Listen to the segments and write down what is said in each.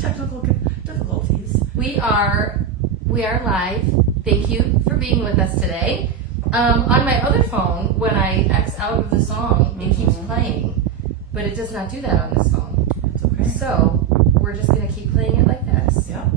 technical difficulties. We are live. Thank you for being with us today. On my other phone, when I X out of the song, it keeps playing, but it does not do that on this phone. It's okay. So we're just gonna keep playing it like this. Yeah.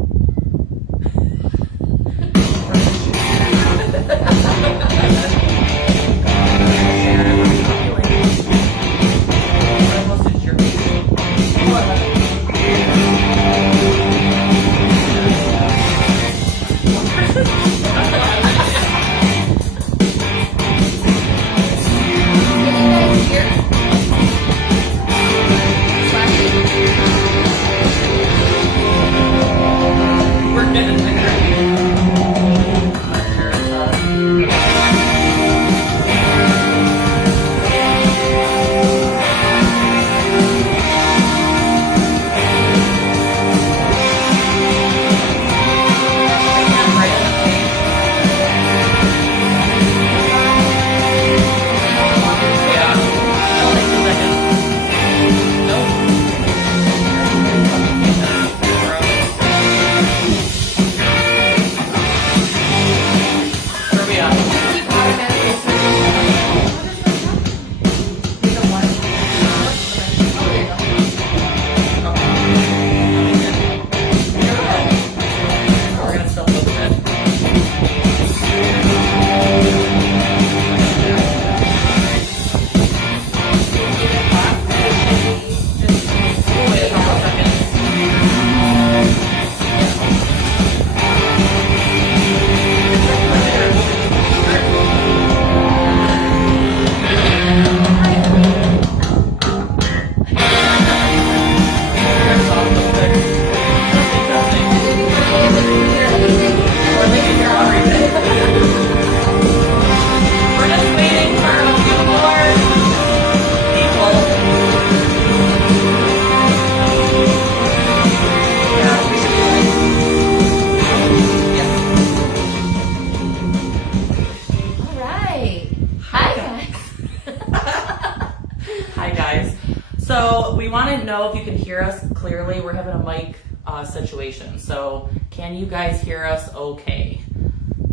Situation. So, can you guys hear us okay?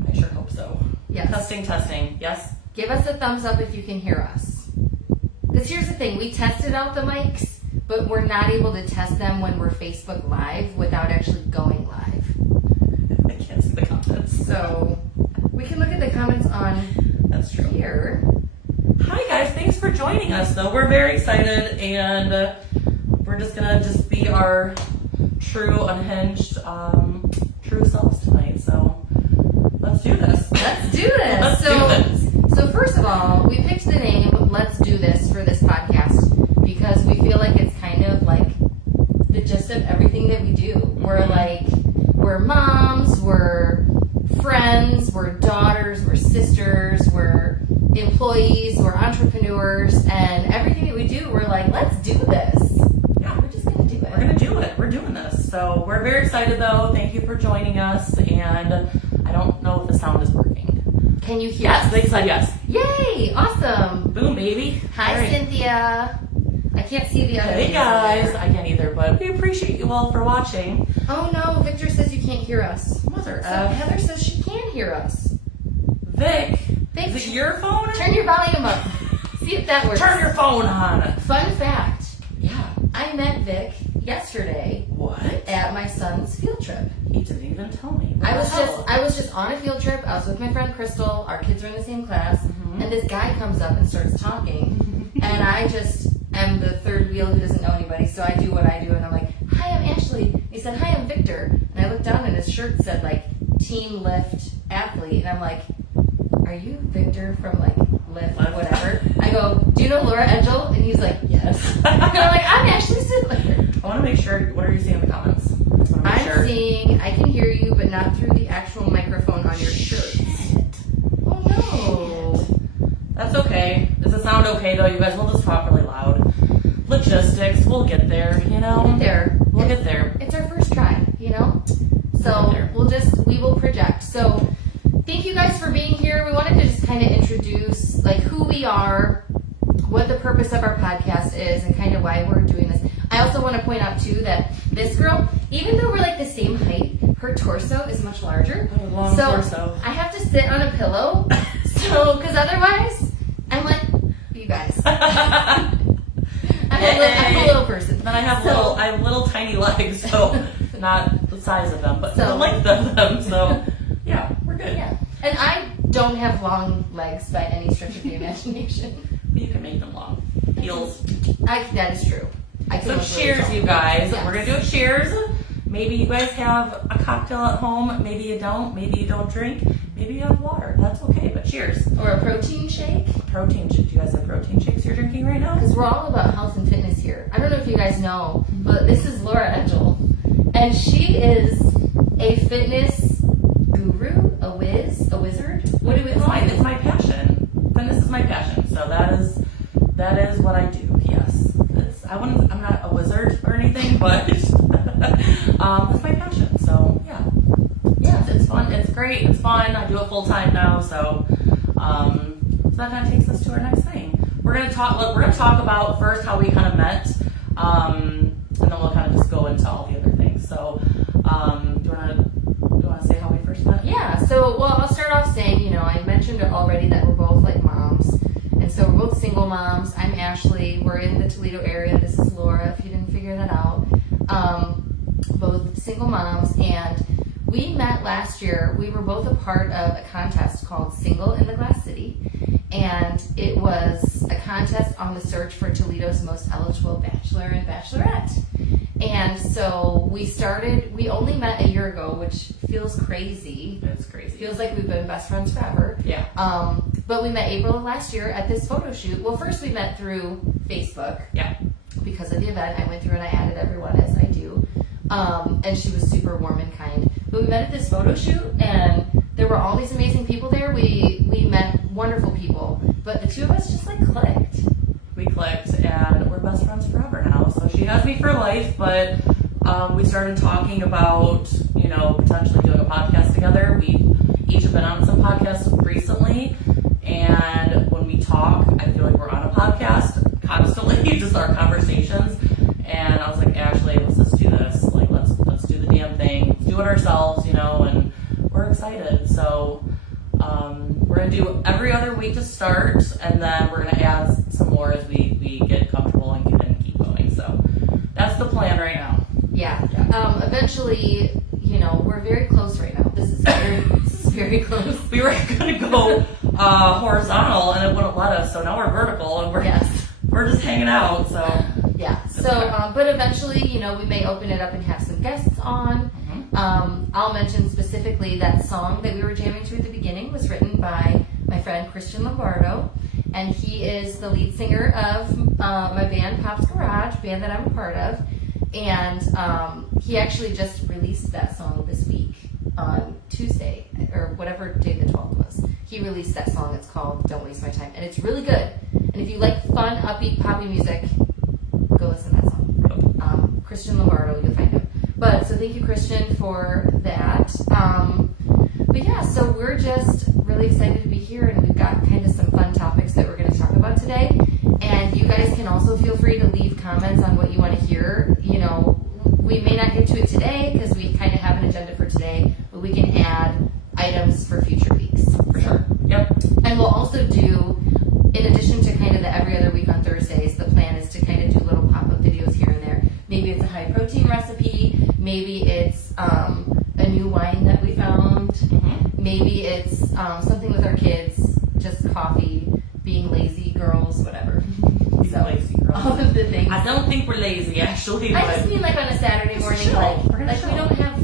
I sure hope so. Yes. Testing. Yes? Give us a thumbs up if you can hear us. Because here's the thing, we tested out the mics, but we're not able to test them when we're Facebook Live without actually going live. I can't see the comments. So, we can look at the comments on That's true. Here. Hi guys, thanks for joining us though. We're very excited and we're just gonna be our true, unhinged, true selves tonight. So let's do this. Let's do this. So first of all, we picked the name Let's Do This for this podcast because we feel like it's kind of like the gist of everything that we do. We're moms, we're friends, we're daughters, we're sisters, we're employees, we're entrepreneurs, and everything that we do, we're like, let's do this. Yeah, we're just gonna do it. We're gonna do it. We're doing this. So we're very excited though. Thank you for joining us. And I don't know if the sound is working. Can you hear us? Yes, they said yes. Yay! Awesome. Boom, baby. Hi, right. Cynthia. I can't see the other. Hey guys, I can't either, but we appreciate you all for watching. Oh no, Victor says you can't hear us. Mother So Heather says she can hear us. Vic, is it your phone? Turn your volume up. See if that works. Turn your phone on. Fun fact. Yeah. I met Vic yesterday. What? At my son's field trip. He didn't even tell me. I was just on a field trip. I was with my friend Crystal. Our kids are in the same class. Mm-hmm. And this guy comes up and starts talking. And I just am the third wheel who doesn't know anybody. So I do what I do. And I'm like, hi, I'm Ashley. He said, hi, I'm Victor. And I looked down and his shirt said like Team Lift Athlete. And I'm like, are you Victor from like Lift whatever? I go, do you know Laura Edgel? And he's like, yes. And I'm like, I'm Ashley Sidler. I want to make sure, what are you seeing in the comments? I'm seeing, I can hear you, but not through the actual microphone on your shirt. Oh no. That's okay. Does it sound okay though? You guys will just talk really loud. Logistics, we'll get there, you know? We'll get there. It's our first try, you know? So we will project. So thank you guys for being here. We wanted to just kind of introduce like who we are, what the purpose of our podcast is, and kind of why we're doing this. I also want to point out too that This girl, even though we're like the same height, her torso is much larger. A long so torso. I have to sit on a pillow. So, because otherwise, I'm like, you guys. I'm a little person. Then I have little tiny legs, so not the size of them, but the length of them. So yeah, we're good. Yeah, and I don't have long legs by any stretch of the imagination. But you can make them long. Heels. That is true. So cheers, you guys. Yes. We're gonna do a cheers. Maybe you guys have a cocktail at home. Maybe you don't. Maybe you don't drink. Maybe you have water. That's okay. But cheers. Or a protein shake. Protein. Do you guys have protein shakes you're drinking right now? Because we're all about health and fitness here. I don't know if you guys know, but this is Laura Edgel, and she is a fitness guru, a wizard. What do we call it? It's my passion. Fitness is my passion. So that is what I do. Yes. I'm not a wizard or anything, but it's my passion. So yeah. It's fun. It's great. It's fun. I do it full time now. So that kind of takes us to our next thing. We're gonna talk about first how we kind of met, and then we'll kind of just go into all the other things. So do you want to say how we first met? Yeah. So I'll start off saying, I mentioned already that we're both like moms. And so we're both single moms. I'm Ashley. We're in the Toledo area. This is Laura, if you didn't figure that out. Both single moms. And we met last year. We were both a part of a contest called Single in the Glass City. And it was a contest on the search for Toledo's most eligible bachelor and bachelorette. And so we only met a year ago, which feels crazy. It's crazy. Feels like we've been best friends forever. Yeah. But we met April of last year at this photo shoot. Well, first we met through Facebook. Yeah. Because of the event, I went through and I added everyone as I do. And she was super warm and kind. But we met at this photo shoot, and there were all these amazing people there. We met wonderful people, but the two of us just like clicked. We clicked, and we're best friends forever now. So she has me for life, but we started talking about, potentially doing a podcast together. We each have been on some podcasts recently, and when we talk, I feel like we're on a podcast constantly, just our conversations. And I was like, Ashley, let's just do this. Like, let's do the damn thing. Let's do it ourselves, and we're excited. So we're gonna do every other week to start, and then we're gonna add some more as we get comfortable and keep going. So that's the plan right now. Yeah. Eventually, we're very close right now. This is very close. We were gonna go horizontal, and it wouldn't let us. So now we're vertical, and we're just hanging out. So yeah. So, but eventually, we may open it up and have some guests on. I'll mention specifically that song that we were jamming to at the beginning was written by my friend Christian Lombardo, and he is the lead singer of my band Pop's Garage, band that I'm a part of, and he actually just released that song this week on Tuesday, or whatever day the 12th was. He released that song. It's called Don't Waste My Time, and it's really good. And if you like fun, upbeat, poppy music, go listen to that song. Christian Lombardo, you'll find him. But so thank you, Christian, for that. But yeah, so we're just really excited to be here, and we've got kind of some fun topics that we're going to talk about today. And you guys can also feel free to leave comments on what you want to hear. We may not get to it today because we kind of have an agenda for today, but we can add items for future weeks. For sure. Yep. And we'll also do, in addition to kind of the every other week on Thursdays, the plan is to kind of do little pop-up videos here and there. Maybe it's a high protein recipe. Maybe it's a new wine that we found. Maybe it's something with our kids, just coffee, being lazy girls, whatever. So Lazy girls. all of the things. I don't think we're lazy, actually. I just mean like on a Saturday morning, chill. like We're gonna chill.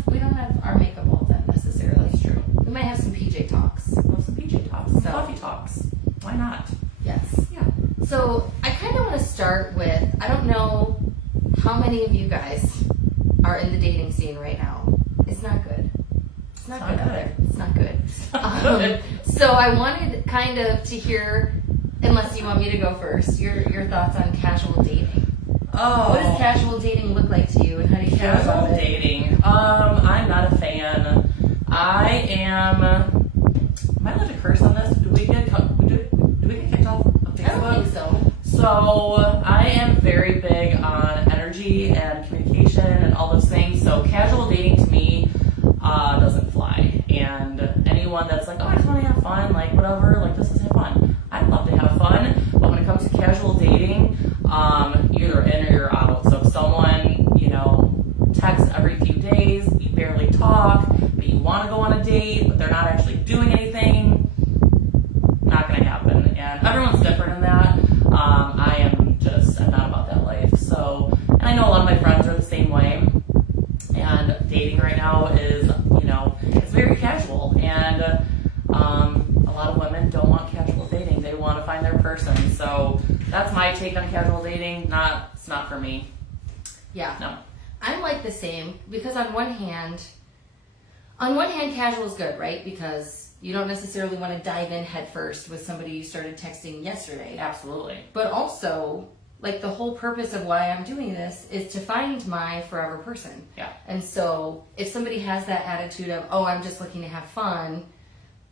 we don't have our makeup all done necessarily. That's true. We might have some PJ talks. Love some PJ talks, some So- coffee talks. Why not? Yes. Yeah. So I kind of want to start with, I don't know how many of you guys are in the dating scene right now. It's not good. It's not good out there. It's not good. good. So I wanted kind of to hear, unless you want me to go first, your thoughts on casual dating. Oh. What does casual dating look like to you, and how do you feel Casual about it? dating. I'm not a fan. I am. Am I allowed to curse on this? Do we get kicked off of Facebook? I don't think so. So I am very big on energy and communication and all those barely talk, but you want to go on a date, but they're not actually doing anything, not going to happen. And everyone's different in that. I'm not about that life. So, and I know a lot of my friends are the same way. And dating right now is, it's very casual. And a lot of women don't want casual dating. They want to find their person. So that's my take on casual dating. It's not for me. Yeah. No. I'm like the same because on one hand, casual is good, right? Because you don't necessarily want to dive in head first with somebody you started texting yesterday. Absolutely. But also, like, the whole purpose of why I'm doing this is to find my forever person. Yeah. And so if somebody has that attitude of, oh, I'm just looking to have fun,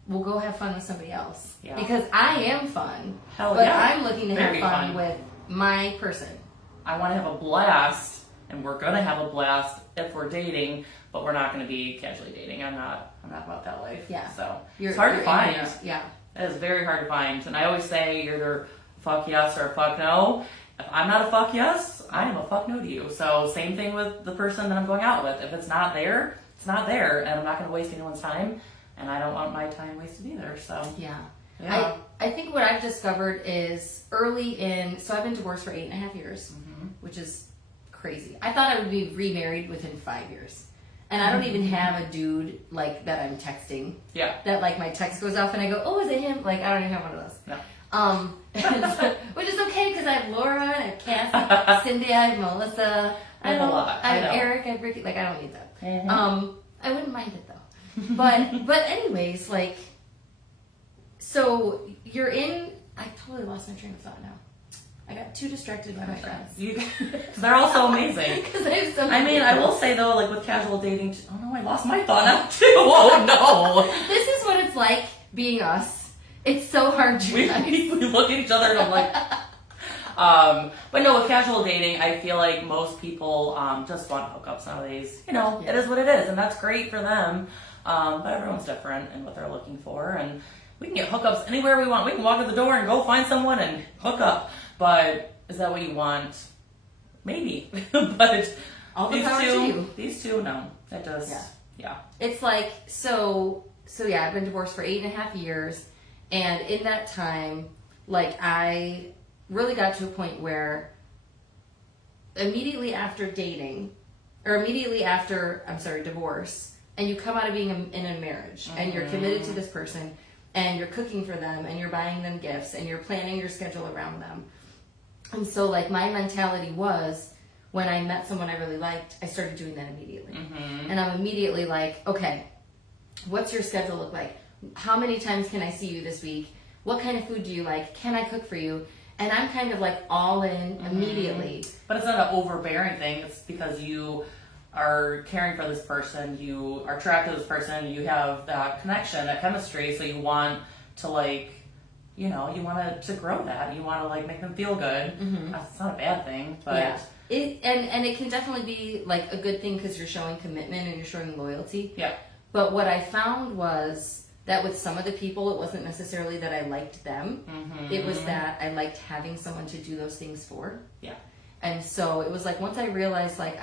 we'll go have fun with somebody else. Yeah. Because I am fun. Hell but yeah. I'm looking to Very have fun fun. with my person. I want to have a blast, and we're gonna have a blast if we're dating, but we're not gonna be casually dating. I'm not about that life. Yeah. So You're, it's hard to you're find. Yeah. It is very hard to find. And I always say you're either fuck yes or fuck no. If I'm not a fuck yes, I am a fuck no to you. So same thing with the person that I'm going out with. If it's not there, it's not there, and I'm not gonna waste anyone's time, and I don't want my time wasted either. So Yeah. yeah. I think what I've discovered is so I've been divorced for 8.5 years, which is crazy. I thought I would be remarried within 5 years. And I don't even have a dude like that I'm texting. Yeah. That like my text goes off and I go, oh, is it him? Like I don't even have one of those. No. Which is okay because I have Laura, I have Cassie, Cindy, I have Melissa, I have a lot. I have I know. Eric, I have Ricky. Like I don't need that. Mhm. I wouldn't mind it though. But anyways, like, so you're in. I totally lost my train of thought now. I got too distracted by my friends. They're all so amazing. Because I have so I many mean, I will say though, like with casual dating, oh no, I lost my thought now too. Oh no. This is what it's like being us. It's so hard to We look at each other and I'm like, but no, with casual dating, I feel like most people just want hookups nowadays. Yeah. It is what it is, and that's great for them. But everyone's different in what they're looking for, and we can get hookups anywhere we want. We can walk to the door and go find someone and hook up. But is that what you want? Maybe. But All the power to you. These two, no. That does. Yeah. It's like, so yeah, I've been divorced for 8.5 years. And in that time, like, I really got to a point where immediately after divorce, and you come out of being in a marriage, and you're committed to this person, and you're cooking for them, and you're buying them gifts, and you're planning your schedule around them. And so, like, my mentality was, when I met someone I really liked, I started doing that immediately. And I'm immediately like, okay, what's your schedule look like? How many times can I see you this week? What kind of food do you like? Can I cook for you? And I'm kind of like all in immediately. But it's not an overbearing thing. It's because you are caring for this person, you are attracted to this person, you have that connection, that chemistry, so you want to like, you want to grow that. You want to like make them feel good. That's not a bad thing, but Yeah. And it can definitely be like a good thing because you're showing commitment and you're showing loyalty. Yeah. But what I found was that with some of the people, it wasn't necessarily that I liked them. It was that I liked having someone to do those things for. Yeah. And so it was like, once I realized, like,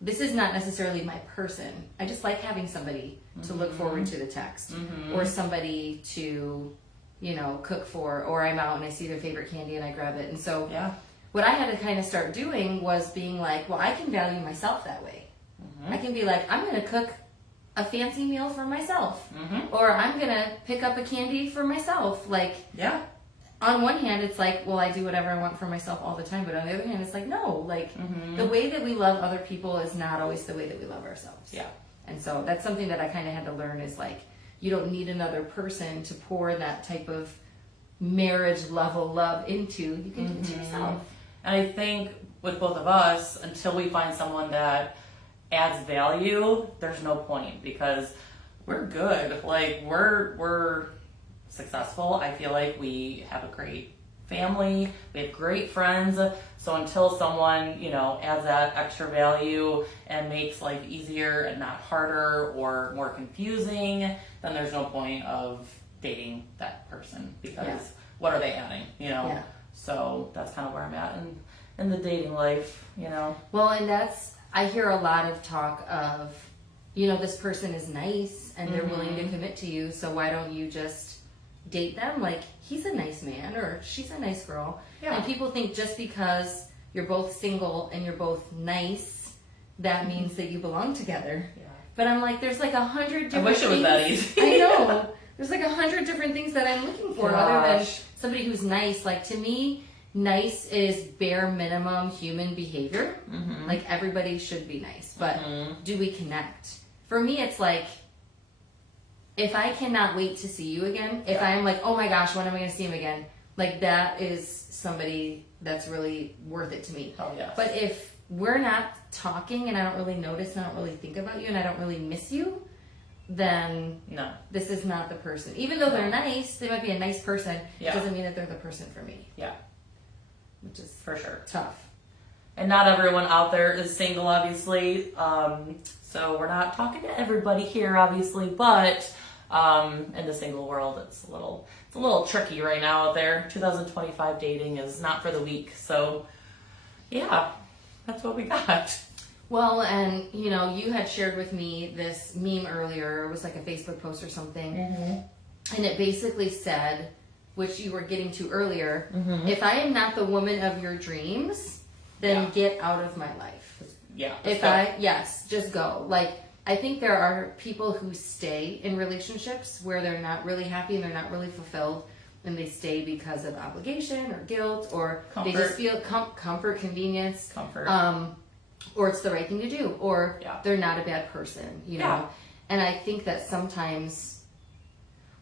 this is not necessarily my person. I just like having somebody to look forward to the text or somebody to, cook for, or I'm out and I see their favorite candy and I grab it. And so what I had to kind of start doing was being like, well, I can value myself that way. I can be like, I'm going to cook a fancy meal for myself, or I'm going to pick up a candy for myself. Like, on one hand, it's like, well, I do whatever I want for myself all the time. But on the other hand, it's like, no, like the way that we love other people is not always the way that we love ourselves. Yeah. And so that's something that I kind of had to learn is like, you don't need another person to pour that type of marriage level love into. You can do it to yourself. And I think with both of us, until we find someone that adds value, there's no point because we're good. Like we're successful. I feel like we have a great family. We have great friends. So until someone, adds that extra value and makes life easier and not harder or more confusing, then there's no point of dating that person because what are they adding, Yeah. So that's kind of where I'm at in the dating life, Well, and that's, I hear a lot of talk of, this person is nice and they're willing to commit to you, so why don't you just date them? Like, he's a nice man or she's a nice girl. Yeah. And people think just because you're both single and you're both nice, that means that you belong together. Yeah. But I'm like, there's like 100 different I wish it was things. that easy. I know. There's like 100 different things that I'm looking for other than Gosh. somebody who's nice. Like, to me, nice is bare minimum human behavior. Like, everybody should be nice. But do we connect? For me, it's like, if I cannot wait to see you again, if I'm like, oh my gosh, when am I going to see him again? Like, that is somebody that's really worth it to me. Oh, yes. But if we're not talking and I don't really notice and I don't really think about you and I don't really miss you, then No. this is not the person. Even though they're nice, they might be a nice person, Yeah. doesn't mean that they're the person for me, Yeah, which is for sure. tough. And not everyone out there is single, obviously. So we're not talking to everybody here, obviously. But in the single world, it's a little tricky right now out there. 2025 dating is not for the weak. So yeah, that's what we got. Well, and you had shared with me this meme earlier. It was like a Facebook post or something. And it basically said, which you were getting to earlier, if I am not the woman of your dreams, then Yeah. get out of my life. Yeah. Just go. Like, I think there are people who stay in relationships where they're not really happy and they're not really fulfilled, and they stay because of obligation or guilt, or they just feel comfort, convenience, or it's the right thing to do, or they're not a bad person, know. And I think that sometimes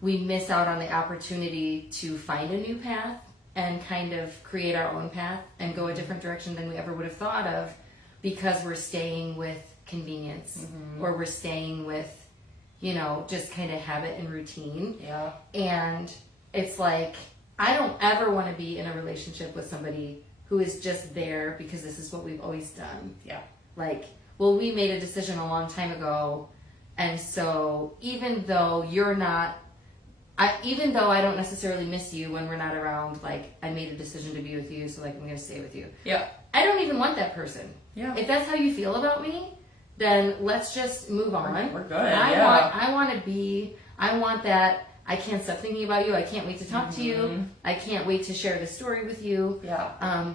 we miss out on the opportunity to find a new path and kind of create our own path and go a different direction than we ever would have thought of, because we're staying with convenience or we're staying with, just kind of habit and routine. Yeah. And it's like, I don't ever want to be in a relationship with somebody who is just there because this is what we've always done. Yeah. Like, well, we made a decision a long time ago, and so even though even though I don't necessarily miss you when we're not around, like, I made a decision to be with you, so like I'm gonna stay with you. Yeah. I don't even want that person. Yeah. If that's how you feel about me, then let's just move on. We're good. I want that. I can't stop thinking about you. I can't wait to talk to you. I can't wait to share the story with you. Yeah.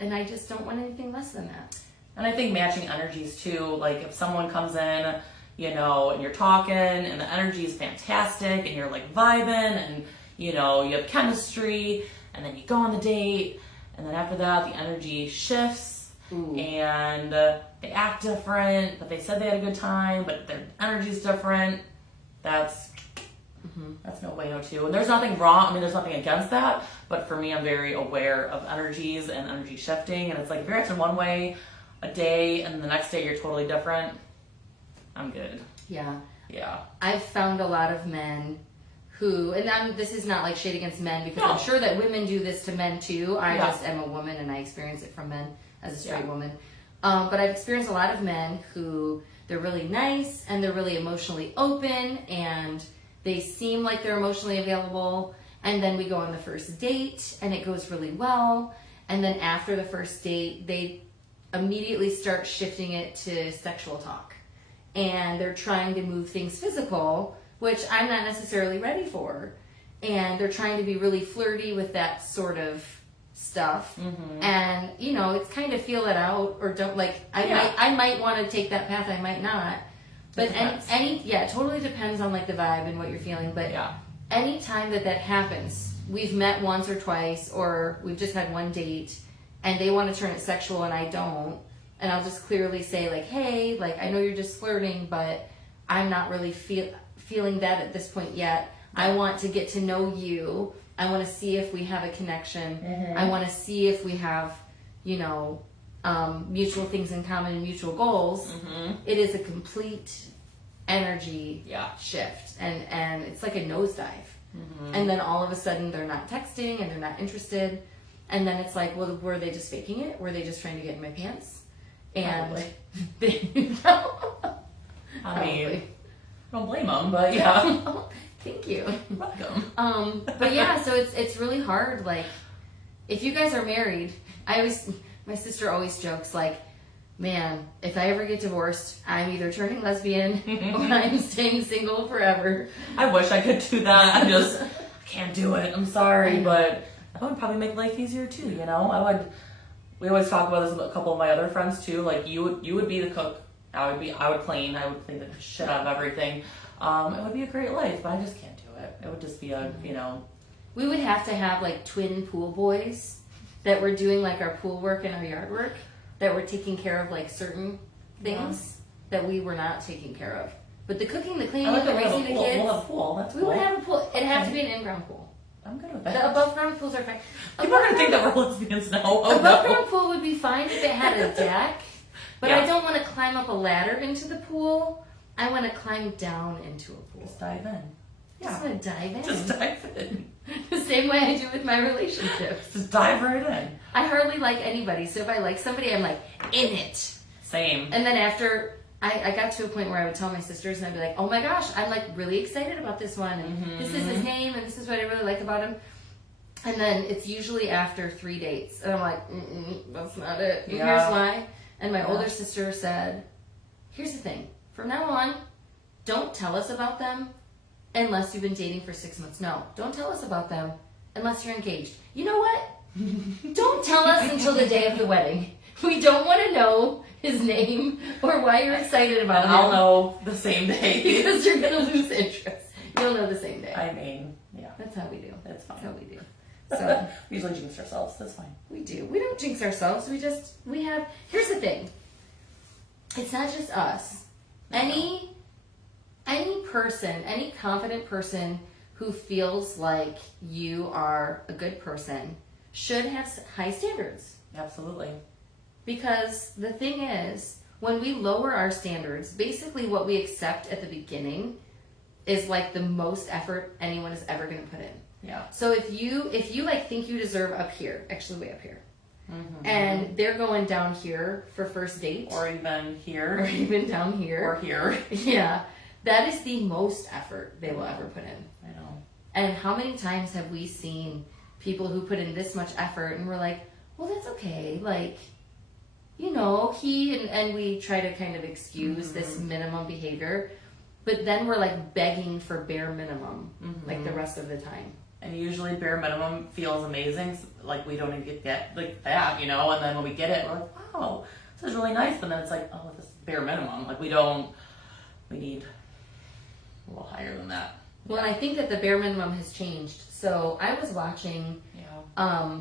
And I just don't want anything less than that. And I think matching energies too. Like, if someone comes in, and you're talking and the energy is fantastic and you're like vibing and, you have chemistry, and then you go on the date, and then after that the energy shifts. Ooh. And they act different, but they said they had a good time, but their energy's different. That's no way, no two. And there's nothing wrong. I mean, there's nothing against that. But for me, I'm very aware of energies and energy shifting. And it's like, if you're acting one way a day and the next day you're totally different, I'm good. Yeah. Yeah. I've found a lot of men who, and this is not like shade against men, because No. I'm sure that women do this to men too. I Yeah. just am a woman and I experience it from men as a straight woman. But I've experienced a lot of men who, they're really nice and they're really emotionally open and they seem like they're emotionally available. And then we go on the first date and it goes really well. And then after the first date, they immediately start shifting it to sexual talk. And they're trying to move things physical, which I'm not necessarily ready for. And they're trying to be really flirty with that sort of stuff. And, it's kind of feel it out, or don't, like, I might want to take that path, I might not. But it totally depends on like the vibe and what you're feeling. But any time that happens, we've met once or twice, or we've just had one date, and they want to turn it sexual and I don't, and I'll just clearly say like, hey, like, I know you're just flirting, but I'm not really feeling that at this point yet. I want to get to know you. I want to see if we have a connection. I want to see if we have, mutual things in common and mutual goals. It is a complete energy shift, and it's like a nosedive. And then all of a sudden they're not texting and they're not interested, and then it's like, well, were they just faking it? Were they just trying to get in my pants? And I mean, I don't blame them, but yeah. Thank you. You're welcome. But yeah, so it's really hard. Like, if you guys are married, my sister always jokes, like, man, if I ever get divorced, I'm either turning lesbian or I'm staying single forever. I wish I could do that. I can't do it. I'm sorry, but that would probably make life easier too, you know? We always talk about this with a couple of my other friends too. Like you would be the cook. I would clean the shit out of everything. It would be a great life, but I just can't do it. It would just be We would have to have like twin pool boys that were doing like our pool work and our yard work, that were taking care of like certain things that we were not taking care of. But the cooking, the cleaning, the raising the kids. We'll have a pool. That's we cool. would have a pool. It'd have to be an in-ground pool. I'm good with The that. above ground pools are fine. People are gonna think that we're lesbians now. Oh Above no. ground pool would be fine if it had a deck, but Yeah. I don't want to climb up a ladder into the pool. I want to climb down into a pool. Just dive in. Just want to dive in. Just dive in. The same way I do with my relationships. Just dive right in. I hardly like anybody, so if I like somebody, I'm like, in it. Same. And then after, I got to a point where I would tell my sisters, and I'd be like, oh my gosh, I'm like really excited about this one, and this is his name, and this is what I really like about him. And then it's usually after 3 dates, and I'm like, that's not it. And Yeah. here's why. And my Yeah. older sister said, here's the thing, from now on, don't tell us about them unless you've been dating for 6 months. No, don't tell us about them unless you're engaged. You know what? Don't tell us until the day of the wedding. We don't want to know his name or why you're excited about And him. I'll know the same day. Because you're going to lose interest. You'll know the same day. I mean, yeah. That's how we do. That's fine. That's how we do. So We usually jinx ourselves. That's fine. we do. We don't jinx ourselves. We have, here's the thing. It's not just us. Any person, any confident person who feels like you are a good person should have high standards. Absolutely. Because the thing is, when we lower our standards, basically what we accept at the beginning is like the most effort anyone is ever going to put in. Yeah. So if you like think you deserve up here, actually way up here, and they're going down here for first date, Or even or here. even down here, Or here. yeah, that is the most effort they will ever put in. I know. And how many times have we seen people who put in this much effort and we're like, well, that's okay. Like, you know, and we try to kind of excuse this minimum behavior, but then we're like begging for bare minimum, like the rest of the time. And usually bare minimum feels amazing. Like we don't even get like that, you know, and then when we get it, we're like, wow, this is really nice. But then it's like, oh, this is bare minimum. Like we need a little higher than that. Well, and I think that the bare minimum has changed. So I was watching, Yeah.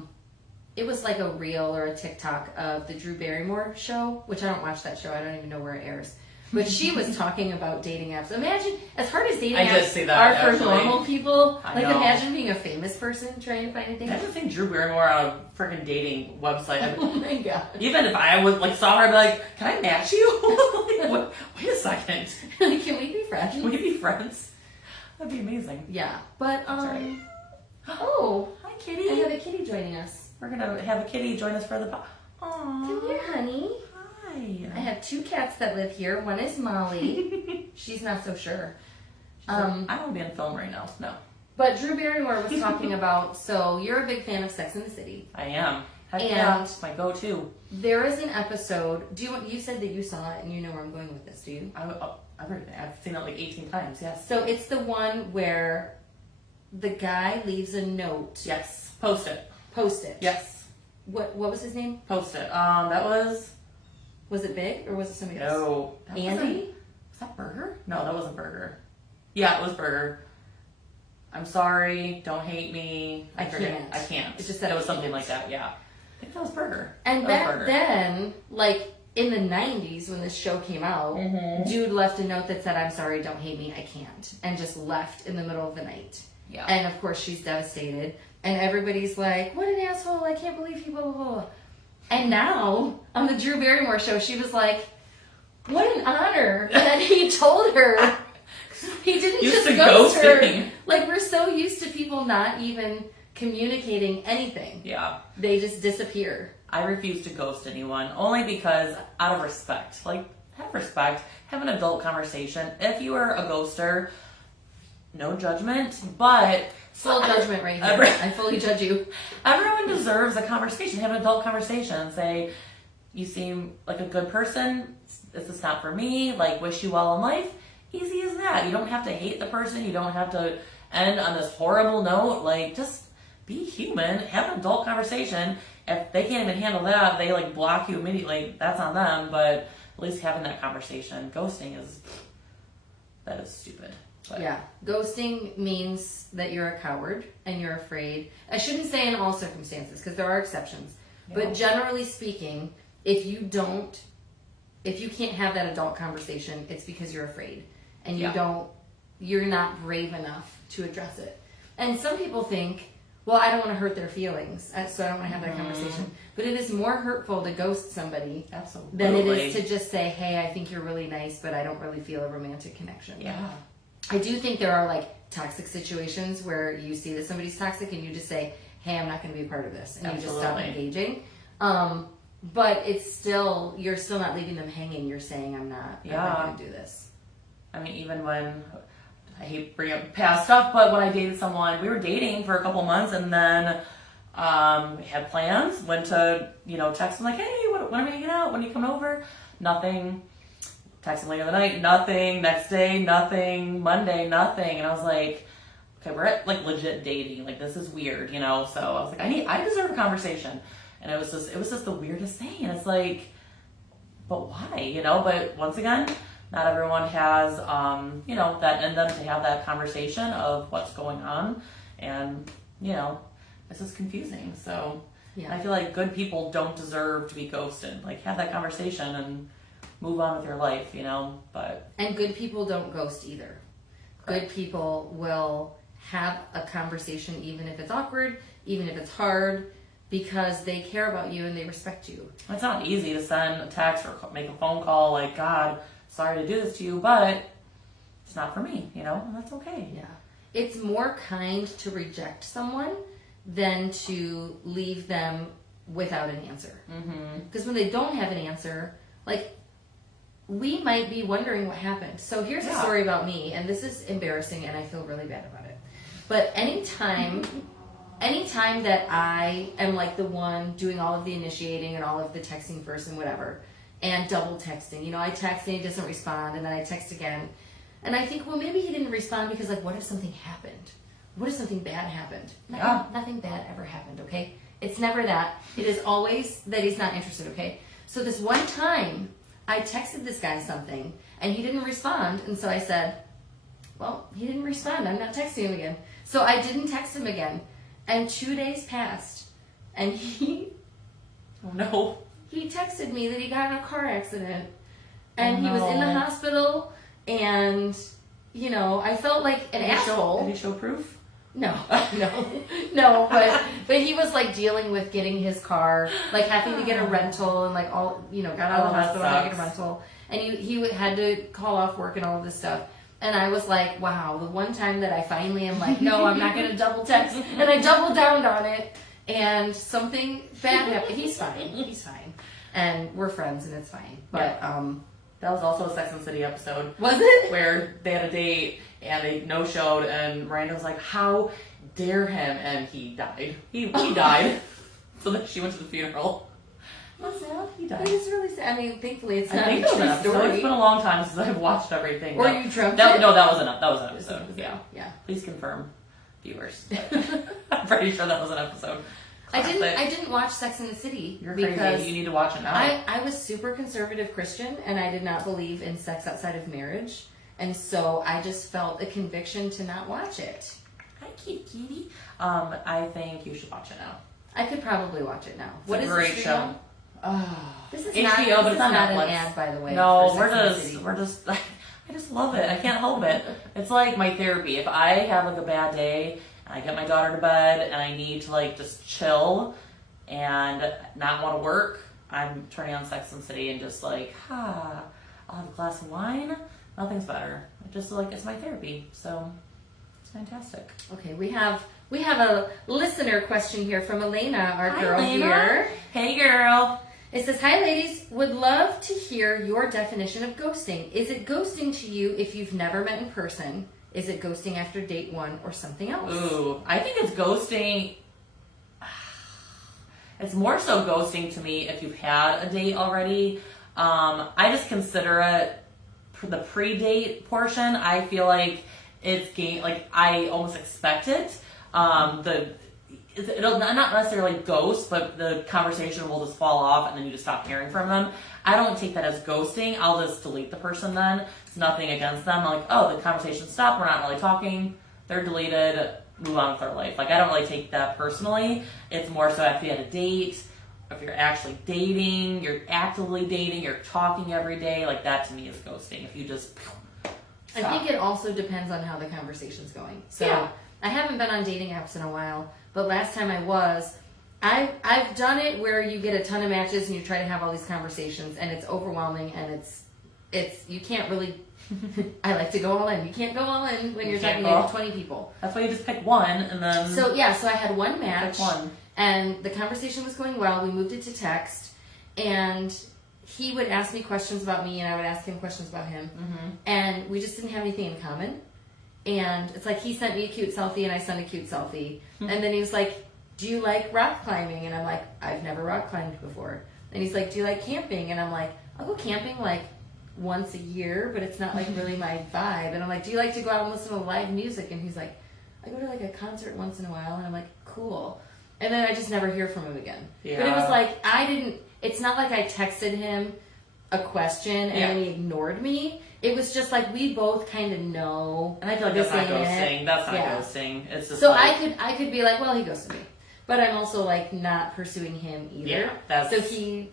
it was like a reel or a TikTok of the Drew Barrymore show, which I don't watch that show. I don't even know where it airs. But she was talking about dating apps. Imagine, as hard as dating I did apps see that, are for actually. normal people, I like know. imagine being a famous person trying to find a date. Imagine seeing Drew Barrymore on a freaking dating website. Oh my god. Even if I was like saw her, I'd be like, "Can I match you?" Like, wait a second. Like, can we be friends? Can we be friends? That'd be amazing. Yeah. But, right. oh, Hi, I kitty. have a kitty joining us. We're gonna have a kitty join us for the. Come Aww. here, honey. I Hi. have 2 cats that live here. One is Molly. She's not so sure. I don't want to be on film right now. No, But Drew Barrymore was talking about, so you're a big fan of Sex and the City. I am. Heck And- yeah, it's my go-to. There is an episode. You said that you saw it and you know where I'm going with this, do you? I've seen it like 18 times. Yes. So it's the one where the guy leaves a note. Yes. Post it. Post it. Yes. What was his name? Post it. That was. Was it Big or was it somebody else? No. That wasn't- Andy? Was that Burger? No, that wasn't Burger. Yeah, it was Burger. I'm sorry. Don't hate me. I forget. can't. I can't. It just said it was I something can't. like that. Yeah. I think that was Burger. And That was back Burger. then, like in the 90s when this show came out, dude left a note that said, "I'm sorry, don't hate me, I can't," and just left in the middle of the night. Yeah. And of course, she's devastated. And everybody's like, what an asshole, I can't believe he blah, blah, blah. And now, on the Drew Barrymore show, she was like, what an honor that he told her. He didn't Used just to ghost her. ghosting. Like, we're so used to people not even communicating anything. Yeah. They just disappear. I refuse to ghost anyone only because out of respect. Like, have respect. Have an adult conversation. If you are a ghoster, no judgment, but Full judgment right here. I fully judge you. everyone deserves a conversation. Have an adult conversation and say, you seem like a good person. This is not for me. Like, wish you well in life. Easy as that. You don't have to hate the person. You don't have to end on this horrible note. Like, just be human. Have an adult conversation. If they can't even handle that, they like block you immediately. That's on them. But at least having that conversation. Ghosting is stupid. But. Yeah, ghosting means that you're a coward and you're afraid. I shouldn't say in all circumstances because there are exceptions. Yeah. But generally speaking, if you can't have that adult conversation, it's because you're afraid and you're not brave enough to address it. And some people think, well, I don't want to hurt their feelings, so I don't want to have that conversation. But it is more hurtful to ghost somebody than it is to just say, hey, I think you're really nice, but I don't really feel a romantic connection. Yeah. I do think there are like toxic situations where you see that somebody's toxic and you just say, hey, I'm not going to be a part of this. And you just stop engaging. But it's still, you're still not leaving them hanging. You're saying, I'm not going to do this. I mean, even when, I hate bringing up past stuff, but when I dated someone, we were dating for a couple months and then we had plans, went to, text them like, hey, when are we hanging out? When are you coming over? Nothing. Texting later in the night, nothing. Next day, nothing. Monday, nothing. And I was like, okay, we're at like legit dating. Like, this is weird, So I was like, I deserve a conversation. And it was just the weirdest thing. And it's like, but why, But once again, not everyone has, that in them to have that conversation of what's going on. And, it's just confusing. So I feel like good people don't deserve to be ghosted. Like, have that conversation and move on with your life, but. And good people don't ghost either. Correct. Good people will have a conversation even if it's awkward, even if it's hard, because they care about you and they respect you. It's not easy to send a text or make a phone call like, God, sorry to do this to you, but it's not for me, and that's okay. Yeah. It's more kind to reject someone than to leave them without an answer. Because when they don't have an answer, like, we might be wondering what happened. So here's a story about me, and this is embarrassing and I feel really bad about it. But anytime that I am like the one doing all of the initiating and all of the texting first and whatever, and double texting, I text and he doesn't respond, and then I text again. And I think, well, maybe he didn't respond because, like, what if something happened? What if something bad happened? Nothing bad ever happened, okay? It's never that. It is always that he's not interested, okay? So this one time, I texted this guy something, and he didn't respond, and so I said, well, he didn't respond. I'm not texting him again. So I didn't text him again. And 2 days passed, and he texted me that he got in a car accident, and he was in the hospital, and, I felt like an asshole. Did he show proof? No, but he was like dealing with getting his car, like having to get a rental and like all, got out of the hospital, had to get a rental, and he had to call off work and all of this stuff. And I was like, wow, the one time that I finally am like, no, I'm not going to double text, and I doubled down on it, and something bad happened. He's fine, and we're friends, and it's fine. But that was also a Sex and the City episode. Was it? Where they had a date and they no-showed, and Miranda was like, how dare him? And he died. He died. So then she went to the funeral. That's sad. He died. It is really sad. I mean, thankfully it's not a true story. It's been a long time since I've watched everything. Or you dreamt that, it? No, that was an episode. Yeah. Please confirm, viewers. I'm pretty sure that was an episode. Classic. I didn't watch Sex and the City. You're because crazy. You need to watch it now. I was super conservative Christian, and I did not believe in sex outside of marriage. And so I just felt a conviction to not watch it. Hi, kitty. I think you should watch it now. I could probably watch it now. It's a great show. This is HBO, but it's not not Netflix. an ad, by the way. No, we're just. I just love it. I can't help it. It's like my therapy. If I have like a bad day, and I get my daughter to bed, and I need to like just chill and not want to work, I'm turning on Sex and the City and just like, I'll have a glass of wine. Nothing's better. Just like it's my therapy. So it's fantastic. Okay, we have a listener question here from Elena, our girl Elena. here. Hey, girl. It says, hi ladies, would love to hear your definition of ghosting. Is it ghosting to you if you've never met in person? Is it ghosting after date one or something else? Ooh, I think it's ghosting. It's more so ghosting to me if you've had a date already. I just consider it for the pre-date portion. I feel like it's like I almost expect it. It'll not necessarily ghost, but the conversation will just fall off and then you just stop hearing from them. I don't take that as ghosting. I'll just delete the person then. It's nothing against them. I'm like, oh, the conversation stopped. We're not really talking. They're deleted. Move on with their life. Like, I don't really take that personally. It's more so if you had a date, if you're actually dating, you're actively dating, you're talking every day, like that to me is ghosting. If you just stop. I think it also depends on how the conversation's going. So Yeah. I haven't been on dating apps in a while, but last time I was, I've done it where you get a ton of matches and you try to have all these conversations and it's overwhelming and it's you can't really I like to go all in. You can't go all in when you're talking to 20 people. That's why you just pick one and then So I had one match. pick one. And the conversation was going well. We moved it to text, and he would ask me questions about me, and I would ask him questions about him. Mm-hmm. And we just didn't have anything in common. And it's like he sent me a cute selfie, and I sent a cute selfie. Hmm. And then he was like, "Do you like rock climbing?" And I'm like, "I've never rock climbed before." And he's like, "Do you like camping?" And I'm like, "I'll go camping like once a year, but it's not like really my vibe." And I'm like, "Do you like to go out and listen to live music?" And he's like, "I go to like a concert once in a while." And I'm like, "Cool." And then I just never hear from him again. Yeah. But it was like, it's not like I texted him a question and then he ignored me. It was just like, we both kind of know. And I feel like this that's not ain't ghosting. it. That's not Yeah. ghosting. It's just So like, I could be like, well, he ghosted me. But I'm also like not pursuing him either. Yeah, that's- So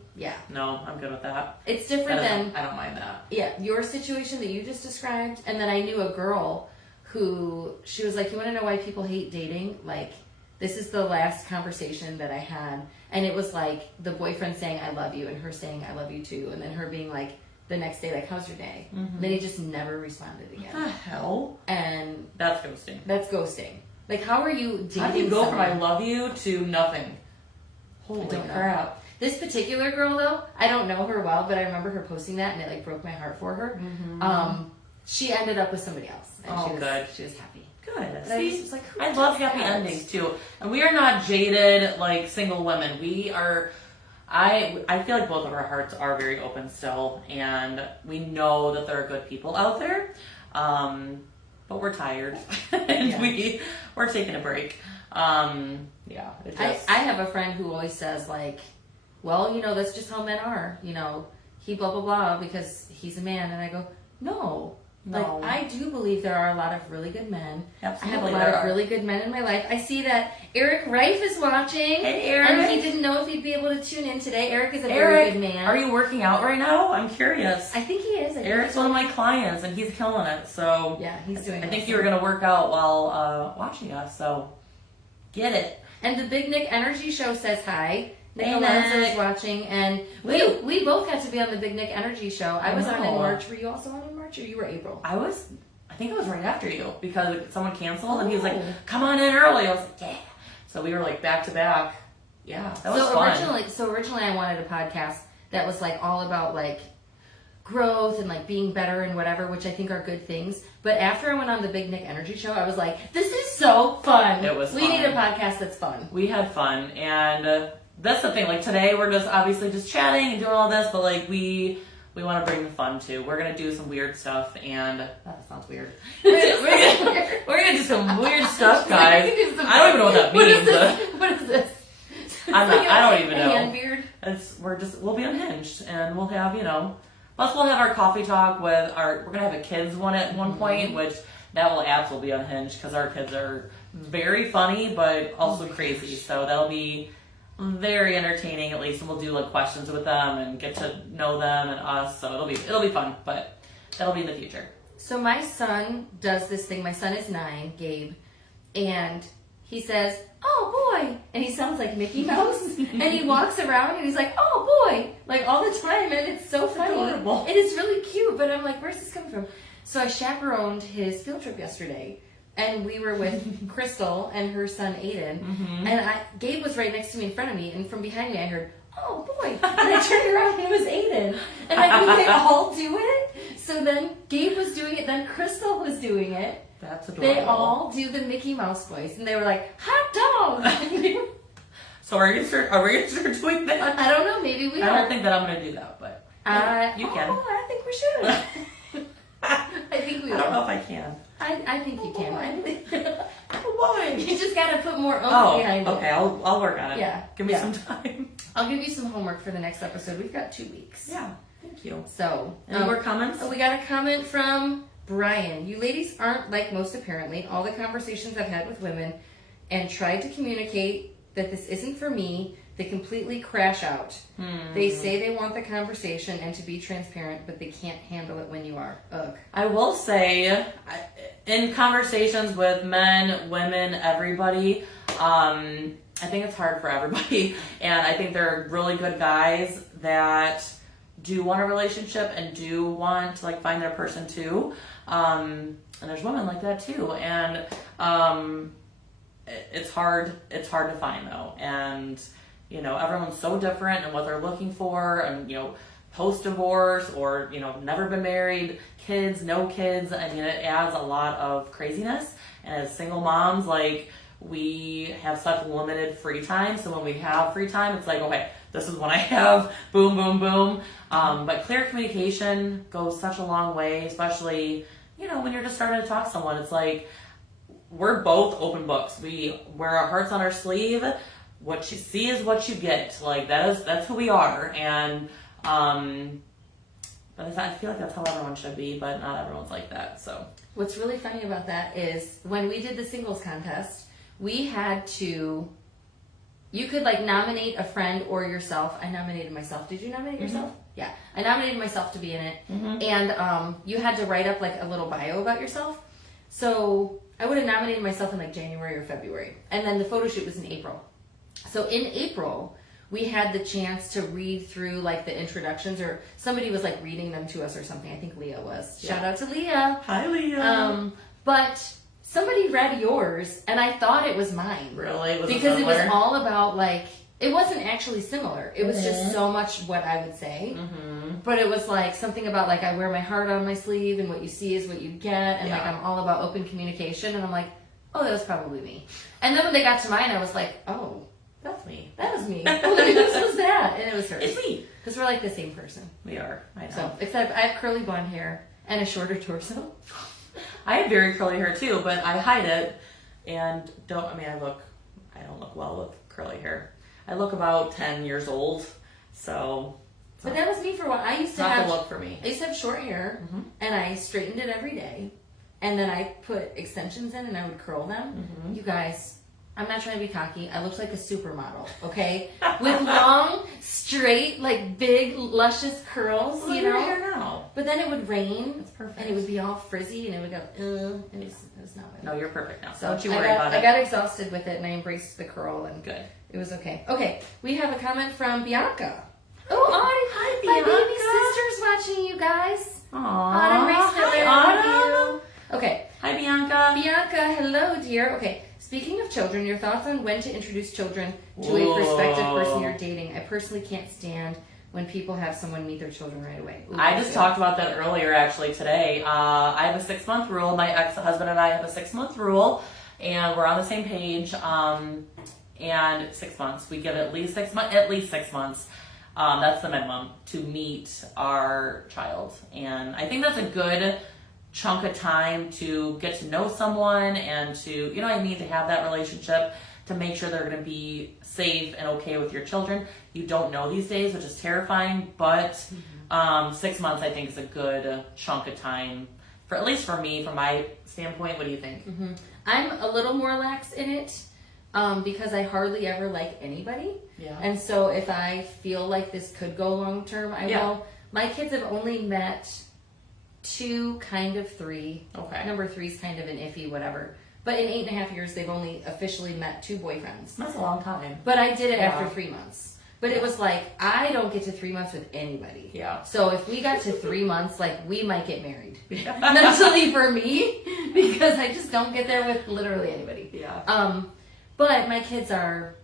no, I'm good with that. it's different than, I don't mind that. your situation that you just described. And then I knew a girl who, she was like, you want to know why people hate dating? Like, this is the last conversation that I had. And it was like the boyfriend saying, I love you, and her saying, I love you too. And then her being like, the next day, like, how's your day? Mm-hmm. And then he just never responded What the again. hell? And That's ghosting. that's ghosting. Like, how are you dating How do you go from I someone? love you to nothing? I Holy don't know. crap. This particular girl, though, I don't know her well, but I remember her posting that, and it, like, broke my heart for her. Mm-hmm. She ended up with somebody else. And Oh, she was, good. She was happy. Good. But I See, just was like, who I love does happy that? endings too. And we are not jaded like single women. We are. I feel like both of our hearts are very open still, and we know that there are good people out there. But we're tired, and Yeah. we're taking a break. Yeah. It just, I have a friend who always says, like, well, that's just how men are. He blah, blah, blah because he's a man. And I go, no. No. Like, I do believe there are a lot of really good men. Absolutely, I have a lot there of are. really good men in my life. I see that Eric Reif is watching. Hey, Eric. And he didn't know if he'd be able to tune in today. Eric is a very Eric, good man. are you working out right now? I'm curious. I think he is. Eric's one of my clients, and he's killing it. So Yeah, he's doing I think awesome. you were gonna work out while watching us. So get it. And the Big Nick Energy Show says hi. Nick Hey, Alonso Nick. is watching, and Woo. we both got to be on the Big Nick Energy Show. I was on in know. March. Were you also on in March, or you were April? I think it was right after you because someone canceled and he was like, Oh. "Come on in early." I was like, "Yeah." So we were like back to back. Yeah, that was fun. Originally I wanted a podcast that was like all about like growth and like being better and whatever, which I think are good things. But after I went on the Big Nick Energy Show, I was like, this is so fun. It was We fun. need a podcast that's fun. We had fun, and that's the thing. Like today, we're just obviously just chatting and doing all this, but like we want to bring the fun too. We're gonna do some weird stuff, and that sounds weird. we're gonna do some weird stuff, guys. I don't even know what that means. What is this? I don't even A know. hand beard? We'll be unhinged, and we'll have plus we'll have our coffee talk with we're gonna have a kids one at one point, which that will absolutely be unhinged because our kids are very funny but also crazy, so that'll be very entertaining at least, and we'll do like questions with them and get to know them and us, so it'll be fun, but that'll be in the future. So my son does this thing. My son is 9, Gabe, and he says, "Oh boy," and he sounds like Mickey Mouse, and he walks around and he's like, "Oh boy," like all the time, and it's so funny. adorable. It is really cute, but I'm like, where's this coming from? So I chaperoned his field trip yesterday, and we were with Crystal and her son Aiden, and Gabe was right next to me in front of me, and from behind me I heard, "Oh boy," and I turned around and it was Aiden, and I think they all do it. So then Gabe was doing it, then Crystal was doing it. That's adorable. They all do the Mickey Mouse voice, and they were like, "Hot dog!" So are we gonna start doing that? I don't know. Maybe we I are. don't think that I'm gonna do that, but you can. Oh, I think we should. I think we I will. don't know if I can. I think you can. Why? You just gotta put more oomph Oh, behind okay. it. I'll work on it. Yeah, Give me yeah. some time. I'll give you some homework for the next episode. We've got 2 weeks. Yeah. Thank you. So, Any more comments? we got a comment from Brian. You ladies aren't like most apparently. All the conversations I've had with women and tried to communicate that this isn't for me, they completely crash out. They say they want the conversation and to be transparent, but they can't handle it when you are. Ugh. I will say, in conversations with men, women, everybody, I think it's hard for everybody. And I think there are really good guys that do want a relationship and do want to like find their person too. And there's women like that too. And it's hard to find though. And you know, everyone's so different and what they're looking for, and you know, post-divorce or you know, never been married, kids, no kids. I mean, it adds a lot of craziness. And as single moms, like we have such limited free time. So when we have free time, it's like, okay, this is when I have. Boom, boom, boom. But clear communication goes such a long way, especially you know, when you're just starting to talk to someone. It's like we're both open books. We wear our hearts on our sleeve. What you see is what you get. Like that's who we are. And but I feel like that's how everyone should be, but not everyone's like that. So What's really funny about that is when we did the singles contest, we had to. You could like nominate a friend or yourself. I nominated myself. Did you nominate yourself? Yeah, I nominated myself to be in it, and you had to write up like a little bio about yourself. So I would have nominated myself in like January or February, and then the photo shoot was in April. So in April, we had the chance to read through like the introductions, or somebody was like reading them to us or something. I think Leah was. Shout out to Leah. hi, Leah. But somebody read yours, and I thought it was mine. Really? Because it was all about like, it wasn't actually similar. It was just so much what I would say. But it was like something about like, I wear my heart on my sleeve and what you see is what you get. And like, I'm all about open communication. And I'm like, oh, that was probably me. And then when they got to mine, I was like, oh, That's me. that was me. Oh, this was that. And it was hers. It's me. Because we're like the same person. We are. I know. So, except I have curly blonde hair and a shorter torso. I have very curly hair too, but I hide it and I don't look well with curly hair. I look about 10 years old, so. But that was me for a while. I used to not have the look for me. I used to have short hair, and I straightened it every day, and then I put extensions in, and I would curl them. You guys, I'm not trying to be cocky. I looked like a supermodel, okay, with long, straight, like big, luscious curls, Look at you your know. hair now. But then it would rain, It's perfect. and it would be all frizzy, and it would go, and it was not my No, you're perfect now. So Don't you worry about I it. got exhausted with it, and I embraced the curl, and Good. it was okay. Okay, we have a comment from Bianca. Oh, Audie, Hi, my Bianca. baby sister's watching you guys. Aww. Autumn raised Hi, it. I Autumn. love you. Okay, Hi, Bianca. Bianca, hello, dear. Okay, speaking of children, your thoughts on when to introduce children to a prospective person you're dating. I personally can't stand when people have someone meet their children right away. Ooh, I just talked about that earlier, actually, today. I have a 6-month rule. My ex-husband and I have a 6-month rule, and we're on the same page. And 6 months, we give at least 6 months. At least 6 months. That's the minimum to meet our child, and I think that's a good chunk of time to get to know someone and to, to have that relationship to make sure they're going to be safe and okay with your children. You don't know these days, which is terrifying, but 6 months I think is a good chunk of time for, at least for me, from my standpoint. What do you think? I'm a little more lax in it. Because I hardly ever like anybody. Yeah. And so if I feel like this could go long term, I will. My kids have only met 2, kind of 3. Okay. Number 3 is kind of an iffy, whatever. But in 8.5 years, they've only officially met 2 boyfriends. That's a long time. But I did it Yeah. after 3 months. But it was like, I don't get to 3 months with anybody. Yeah. So if we got to 3 months, like, we might get married. Mentally for me, because I just don't get there with literally anybody. Yeah. But my kids are,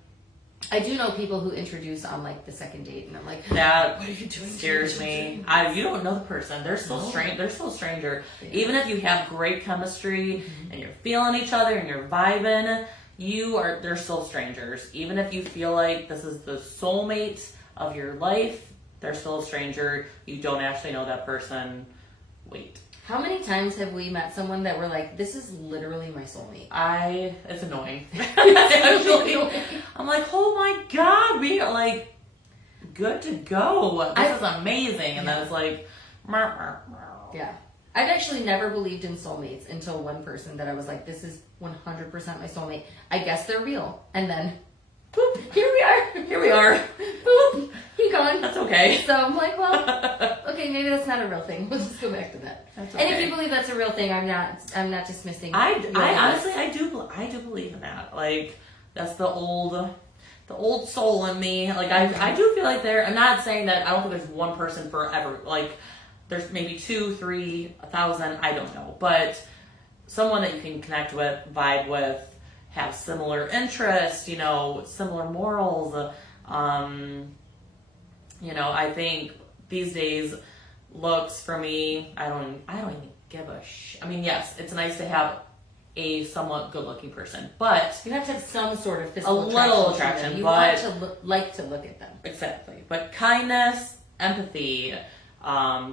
I do know people who introduce on like the second date, and I'm like, That what are you doing? scares me. You don't know the person. They're still strange. They're still a stranger. Yeah. Even if you have great chemistry and you're feeling each other and you're vibing, they're still strangers. Even if you feel like this is the soulmate of your life, they're still a stranger. You don't actually know that person. Wait. How many times have we met someone that we're like, this is literally my soulmate? It's annoying. Actually, I'm like, oh my God, we are like good to go. This is amazing. And then it's like, yeah. I've actually never believed in soulmates until one person that I was like, this is 100% my soulmate. I guess they're real. And then, boop, here we are. Here we are. Boop, he gone. That's okay. So I'm like, well, okay, maybe that's not a real thing. We'll just go back to that. That's okay. And if you believe that's a real thing, I'm not dismissing. I honestly, I do believe in that. Like, that's the old soul in me. Like, I do feel like I'm not saying that I don't think there's one person forever. Like, there's maybe 2, 3, 1,000, I don't know. But someone that you can connect with, vibe with, have similar interests, similar morals. I think these days, looks for me, I don't even give a I mean, yes, it's nice to have a somewhat good-looking person, but you have to have some sort of physical little attraction. You but want to like to look at them. Exactly. But kindness, empathy,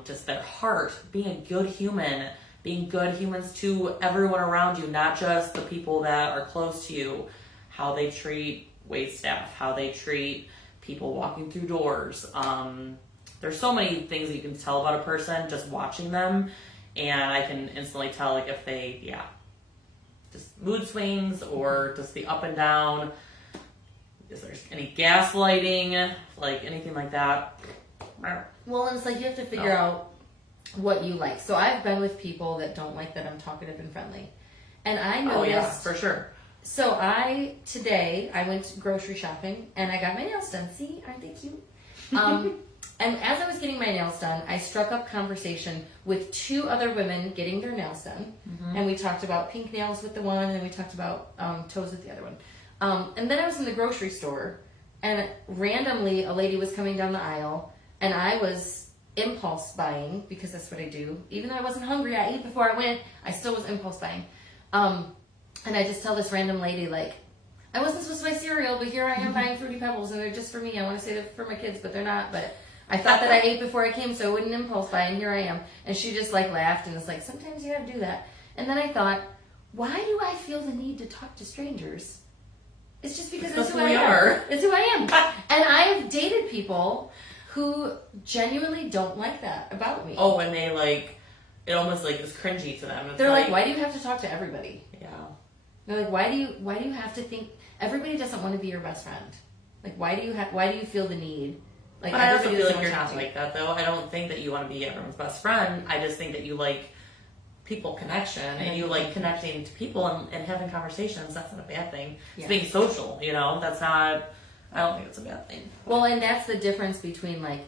just their heart, being a good human, being good humans to everyone around you, not just the people that are close to you, how they treat waitstaff, how they treat people walking through doors. There's so many things that you can tell about a person just watching them, and I can instantly tell like if they, just mood swings or just the up and down. Is there any gaslighting, like anything like that? Well, it's like you have to figure out what you like. So I've been with people that don't like that I'm talkative and friendly, and I noticed. Oh yeah, for sure. So today I went grocery shopping and I got my nails done. See, aren't they cute? And as I was getting my nails done, I struck up conversation with 2 other women getting their nails done. Mm-hmm. And we talked about pink nails with the one, and we talked about toes with the other one. And then I was in the grocery store, and randomly a lady was coming down the aisle, and I was impulse buying, because that's what I do. Even though I wasn't hungry, I ate before I went, I still was impulse buying. And I just tell this random lady, like, I wasn't supposed to buy cereal, but here I am buying Fruity Pebbles, and they're just for me. I want to say they're for my kids, but they're not. But I thought that I ate before I came, so I wouldn't impulse buy, and here I am. And she just, like, laughed and was like, sometimes you gotta do that. And then I thought, why do I feel the need to talk to strangers? It's just because it's who I am. It's who I am. And I have dated people who genuinely don't like that about me. Oh, and they, like, it almost, like, is cringy to them. It's they're like, why do you have to talk to everybody? Yeah. They're like, why do you have to think everybody doesn't want to be your best friend? Like, why do you feel the need? Like, but I also feel like you're not like that, though. I don't think that you want to be everyone's best friend. I just think that you like people connection and you like connecting to people and having conversations. That's not a bad thing. It's being social, that's not, I don't think it's a bad thing. Well, and that's the difference between like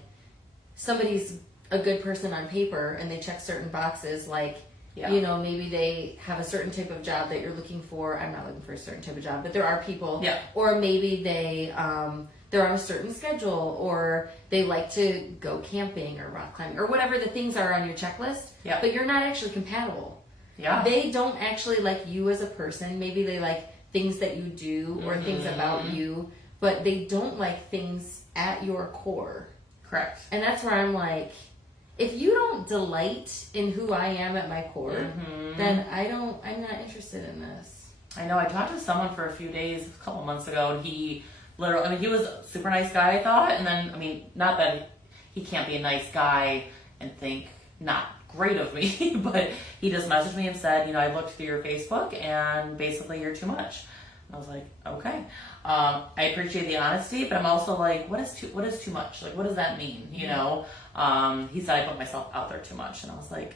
somebody's a good person on paper and they check certain boxes, like, maybe they have a certain type of job that you're looking for. I'm not looking for a certain type of job, but there are people. Yeah. Or maybe they're on a certain schedule, or they like to go camping or rock climbing, or whatever the things are on your checklist. Yeah. But you're not actually compatible. Yeah. They don't actually like you as a person. Maybe they like things that you do or things about you, but they don't like things at your core. Correct. And that's where I'm like, if you don't delight in who I am at my core, then I'm not interested in this. I know. I talked to someone for a few days, a couple months ago, and he literally, he was a super nice guy, I thought, and then, not that he can't be a nice guy and think not great of me, but he just messaged me and said, I looked through your Facebook, and basically you're too much. And I was like, okay. I appreciate the honesty, but I'm also like, what is too much? Like, what does that mean, He said I put myself out there too much, and I was like,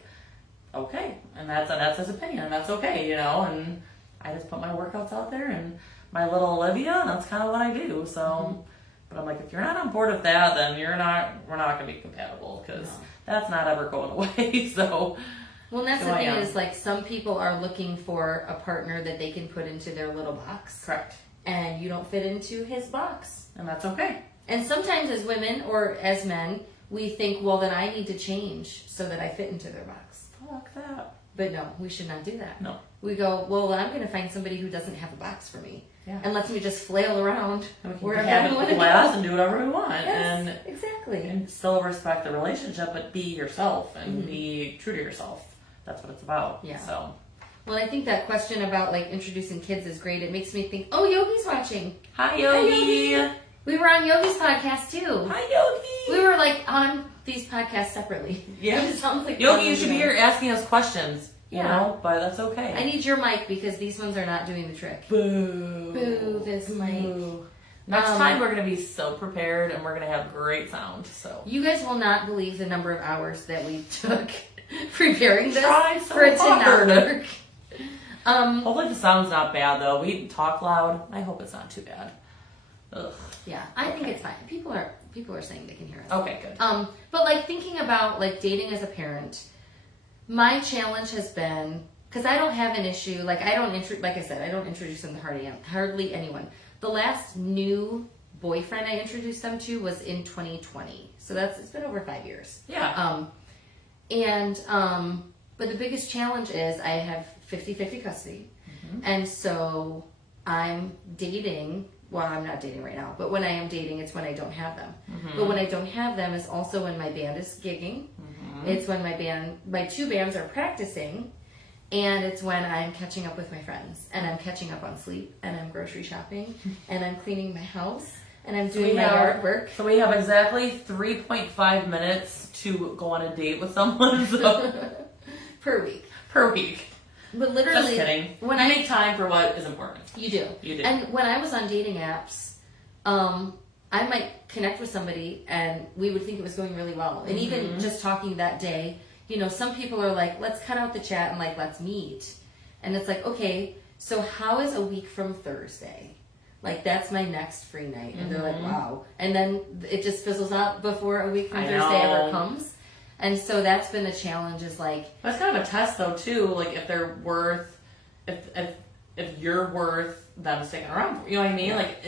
okay, and that's his opinion, and that's okay, and I just put my workouts out there, and my little Olivia, that's kind of what I do. So, but I'm like, if you're not on board with that, then we're not going to be compatible, because that's not ever going away. So, well, that's the thing is, like, some people are looking for a partner that they can put into their little box. Correct. And you don't fit into his box. And that's okay. And sometimes as women or as men, we think, well, then I need to change so that I fit into their box. Fuck that. But no, we should not do that. No. We go, well, I'm going to find somebody who doesn't have a box for me. Yeah. And lets me just flail around And we can wherever have I it want to class go. and do whatever we want. Yes, And exactly. still respect the relationship, but be yourself and be true to yourself. That's what it's about. Yeah. So. Well, I think that question about like introducing kids is great. It makes me think, oh, Yogi's watching. Hi, Yogi. Yogi. We were on Yogi's podcast too. Hi, Yogi. We were like on these podcasts separately. Yeah. It sounds like Yogi, you should be here asking us questions. You Yeah. know, but that's okay. I need your mic because these ones are not doing the trick. Boo. Boo, this mic. Boo. Next time we're gonna be so prepared and we're gonna have great sound. So You guys will not believe the number of hours that we took preparing this Tried so for it to hard. not work. hopefully the sound's not bad though. We talk loud. I hope it's not too bad. Ugh. Yeah, I think it's fine. People are saying they can hear us. Okay, good. But like thinking about like dating as a parent, my challenge has been because I don't have an issue. Like I don't like I said, I don't introduce them to hardly anyone. The last new boyfriend I introduced them to was in 2020, so it's been over 5 years. Yeah. But the biggest challenge is I have 50-50 custody, and so I'm dating. Well, I'm not dating right now, but when I am dating, it's when I don't have them. But when I don't have them is also when my band is gigging. It's when my two bands are practicing, and it's when I'm catching up with my friends, and I'm catching up on sleep, and I'm grocery shopping, and I'm cleaning my house, and I'm doing my yard work. So we have exactly 3.5 minutes to go on a date with someone Per week. per week. But literally, Just kidding. when you I make time for what is important. You do. You do. And when I was on dating apps, I might connect with somebody and we would think it was going really well. And even just talking that day, you know, some people are like, let's cut out the chat and like, let's meet. And it's like, okay, so how is a week from Thursday? Like, that's my next free night. And they're like, wow. And then it just fizzles out before a week from Thursday ever comes. And so that's been the challenge is like... That's kind of a test though too, like if they're worth, if you're worth them sticking around for, you know what I mean? Yeah. Like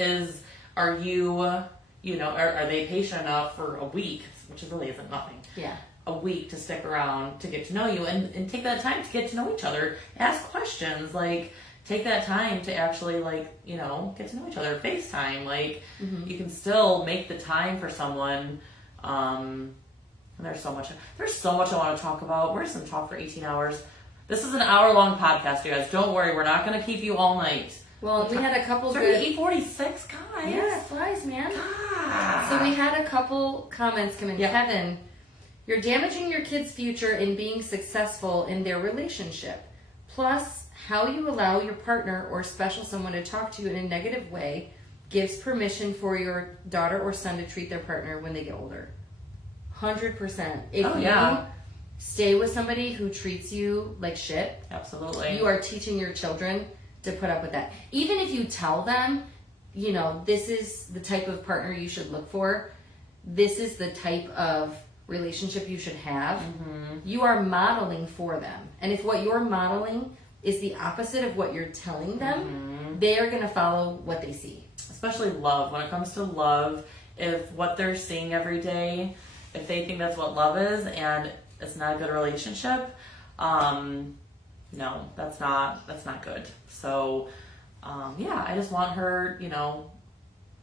are you, you know, are they patient enough for a week, which really isn't nothing. Yeah. A week to stick around to get to know you and take that time to get to know each other. Ask questions, like take that time to actually like, you know, get to know each other. FaceTime, like you can still make the time for someone. And there's so much I want to talk about. We're just going to talk for 18 hours. This is an hour-long podcast, you guys. Don't worry, we're not going to keep you all night. Well, we had a couple It's already 8:46, guys. Yeah, it flies, man. God. So we had a couple comments come in. Yeah. Kevin, you're damaging your kid's future in being successful in their relationship. Plus, how you allow your partner or special someone to talk to you in a negative way gives permission for your daughter or son to treat their partner when they get older. 100%. If you stay with somebody who treats you like shit, Absolutely. you are teaching your children to put up with that. Even if you tell them, you know, this is the type of partner you should look for, this is the type of relationship you should have, you are modeling for them. And if what you're modeling is the opposite of what you're telling them, they are going to follow what they see. Especially love. When it comes to love, if what they're seeing every day, if they think that's what love is and it's not a good relationship, no, that's not good. So, I just want her, you know,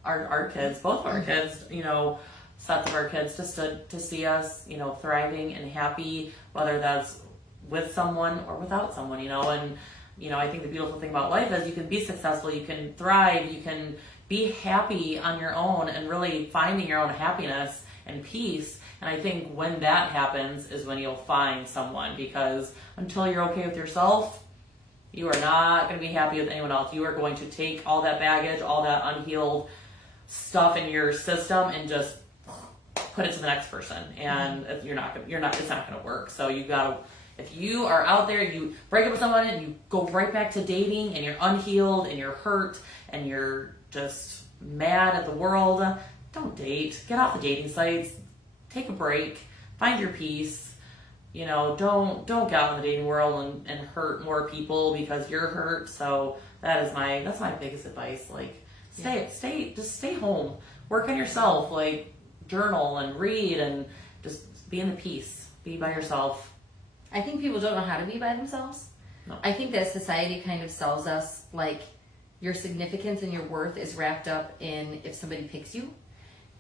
our kids, both of our kids, you know, sets of our kids, just to see us, you know, thriving and happy, whether that's with someone or without someone, you know. And, you know, I think the beautiful thing about life is you can be successful, you can thrive, you can be happy on your own and really finding your own happiness and peace. And I think when that happens is when you'll find someone, because until you're okay with yourself, you are not going to be happy with anyone else. You are going to take all that baggage, all that unhealed stuff in your system and just put it to the next person. And it's not going to work. So you got to, if you are out there, you break up with someone and you go right back to dating and you're unhealed and you're hurt and you're just mad at the world, don't date. Get off the dating sites. Take a break, find your peace, you know, don't get out in the dating world and hurt more people because you're hurt. So that's my biggest advice. Like stay home, work on yourself, like journal and read and be in the peace. Be by yourself. I think people don't know how to be by themselves. No. I think that society kind of sells us like your significance and your worth is wrapped up in if somebody picks you.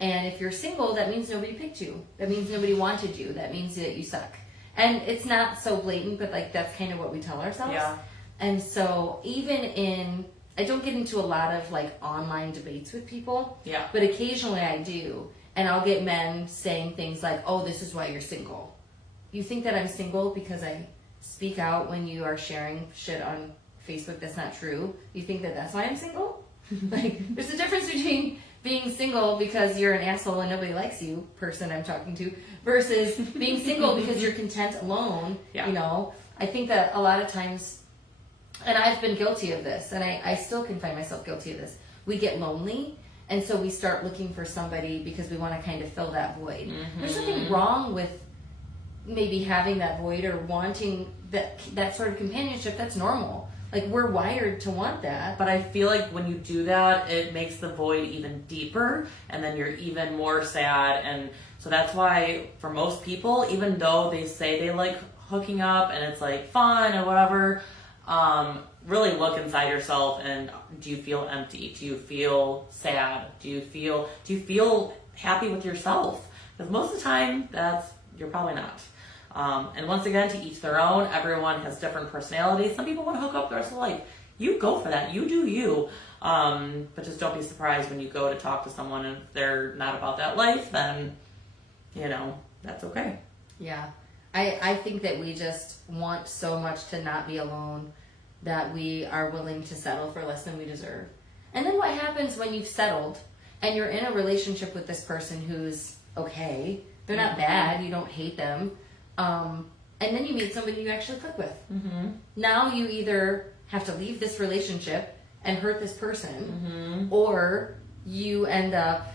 And if you're single, that means nobody picked you. That means nobody wanted you. That means that you suck. And it's not so blatant, but like that's kind of what we tell ourselves. Yeah. And so I don't get into a lot of like online debates with people. Yeah. But occasionally I do. And I'll get men saying things like, oh, this is why you're single. You think that I'm single because I speak out when you are sharing shit on Facebook that's not true? You think that that's why I'm single? Like, there's a difference between being single because you're an asshole and nobody likes you, person I'm talking to, versus being single because you're content alone. Yeah. You know, I think that a lot of times, and I've been guilty of this, and I still can find myself guilty of this. We get lonely, and so we start looking for somebody because we want to kind of fill that void. Mm-hmm. There's nothing wrong with maybe having that void or wanting that sort of companionship. That's normal. Like, we're wired to want that. But I feel like when you do that, it makes the void even deeper, and then you're even more sad. And so that's why for most people, even though they say they like hooking up and it's like fun or whatever, really look inside yourself and do you feel empty? Do you feel sad? Do you feel happy with yourself? Because most of the time, you're probably not. And once again, to each their own. Everyone has different personalities. Some people want to hook up the rest of their life. You go for that. You do you. But just don't be surprised when you go to talk to someone and if they're not about that life, then, that's okay. Yeah. I think that we just want so much to not be alone that we are willing to settle for less than we deserve. And then what happens when you've settled and you're in a relationship with this person who's okay? They're not bad. You don't hate them. And then you meet somebody you actually click with. Mm-hmm. Now you either have to leave this relationship and hurt this person, or you end up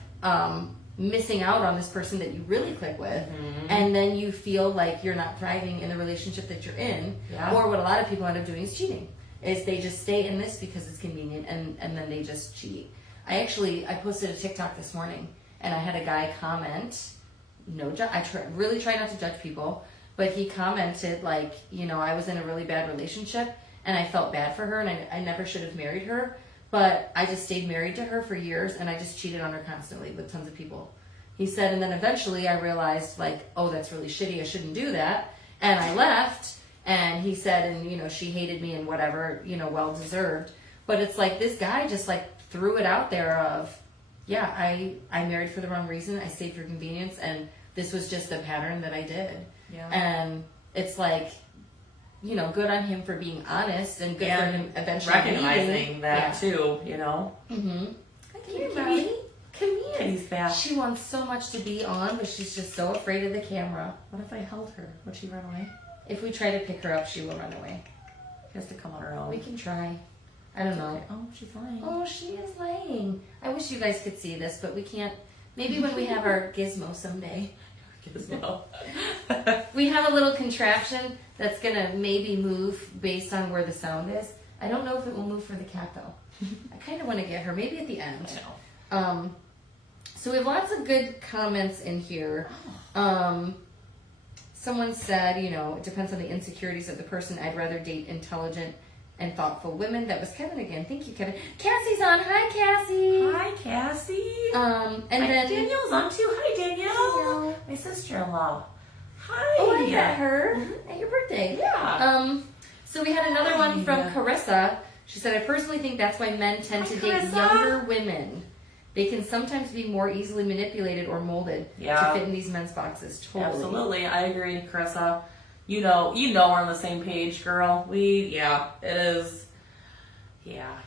missing out on this person that you really click with, and then you feel like you're not thriving in the relationship that you're in. Yeah. Or what a lot of people end up doing is cheating. Is they just stay in this because it's convenient, and then they just cheat. I posted a TikTok this morning, and I had a guy comment. I really try not to judge people. But he commented like, I was in a really bad relationship and I felt bad for her and I never should have married her. But I just stayed married to her for years and I just cheated on her constantly with tons of people. He said, and then eventually I realized like, oh, that's really shitty. I shouldn't do that. And I left. And he said, and she hated me and whatever, well deserved. But it's like this guy just like threw it out there of, yeah, I married for the wrong reason. I stayed for convenience and this was just a pattern that I did. Yeah. And it's like, good on him for being honest and good for him eventually recognizing that too, Mm-hmm. Come here, Kitty. Mommy. Come here. Kitty's back. She wants so much to be on, but she's just so afraid of the camera. What if I held her? Would she run away? If we try to pick her up, she will run away. She has to come on her own. We can try. I don't know. Oh, she's lying. Oh, she is laying. I wish you guys could see this, but we can't. Maybe when we have our gizmo someday. Gizmo. We have a little contraption that's going to maybe move based on where the sound is. I don't know if it will move for the cat, though. I kind of want to get her, maybe at the end. I know. So we have lots of good comments in here. Someone said, it depends on the insecurities of the person. I'd rather date intelligent and thoughtful women. That was Kevin again. Thank you, Kevin. Cassie's on. Hi, Cassie. Hi, Cassie. And then Danielle's on too. Hi, Danielle. Danielle. My sister-in-law. Hi. Oh, I met her at your birthday. Yeah. So we had another one from Yeah. Carissa. She said, I personally think that's why men tend to date Carissa. younger women. They can sometimes be more easily manipulated or molded Yeah. to fit in these men's boxes. Totally. Absolutely. I agree, Carissa. We're on the same page, girl. It is. Yeah.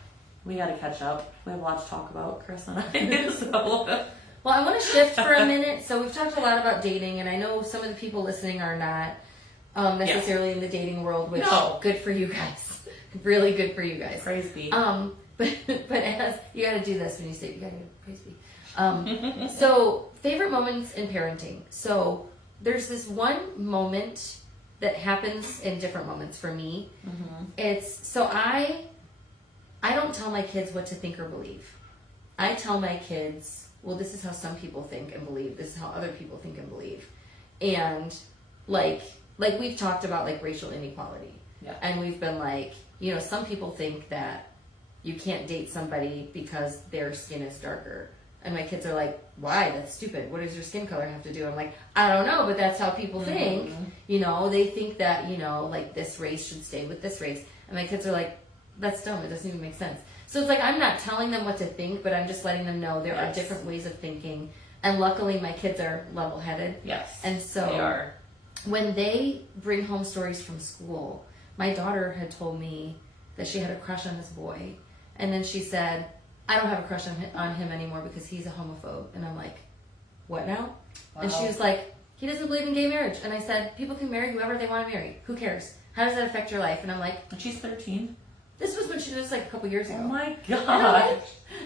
We gotta catch up. We have a lot to talk about, Chris and I. So. Well, I want to shift for a minute. So we've talked a lot about dating, and I know some of the people listening are not necessarily in the dating world, which good for you guys. Really good for you guys. Praise be. But as you got to do this when you say you got to praise be. So favorite moments in parenting. So there's this one moment that happens in different moments for me. Mm-hmm. It's so I don't tell my kids what to think or believe. I tell my kids, well, this is how some people think and believe. This is how other people think and believe. And like we've talked about like racial inequality. Yeah. And we've been like, you know, some people think that you can't date somebody because their skin is darker. And my kids are like, why? That's stupid. What does your skin color have to do? I'm like, I don't know, but that's how people think. You know, they think that, you know, like this race should stay with this race. And my kids are like, that's dumb. It doesn't even make sense. So it's like, I'm not telling them what to think, but I'm just letting them know there are different ways of thinking. And luckily my kids are level-headed. Yes. And so they are. When they bring home stories from school, my daughter had told me that she had a crush on this boy. And then she said, I don't have a crush on him anymore because he's a homophobe. And I'm like, what now? Wow. And she was like, he doesn't believe in gay marriage. And I said, people can marry whoever they want to marry. Who cares? How does that affect your life? And I'm like, and she's 13. This was when she was like a couple years ago. Oh my god!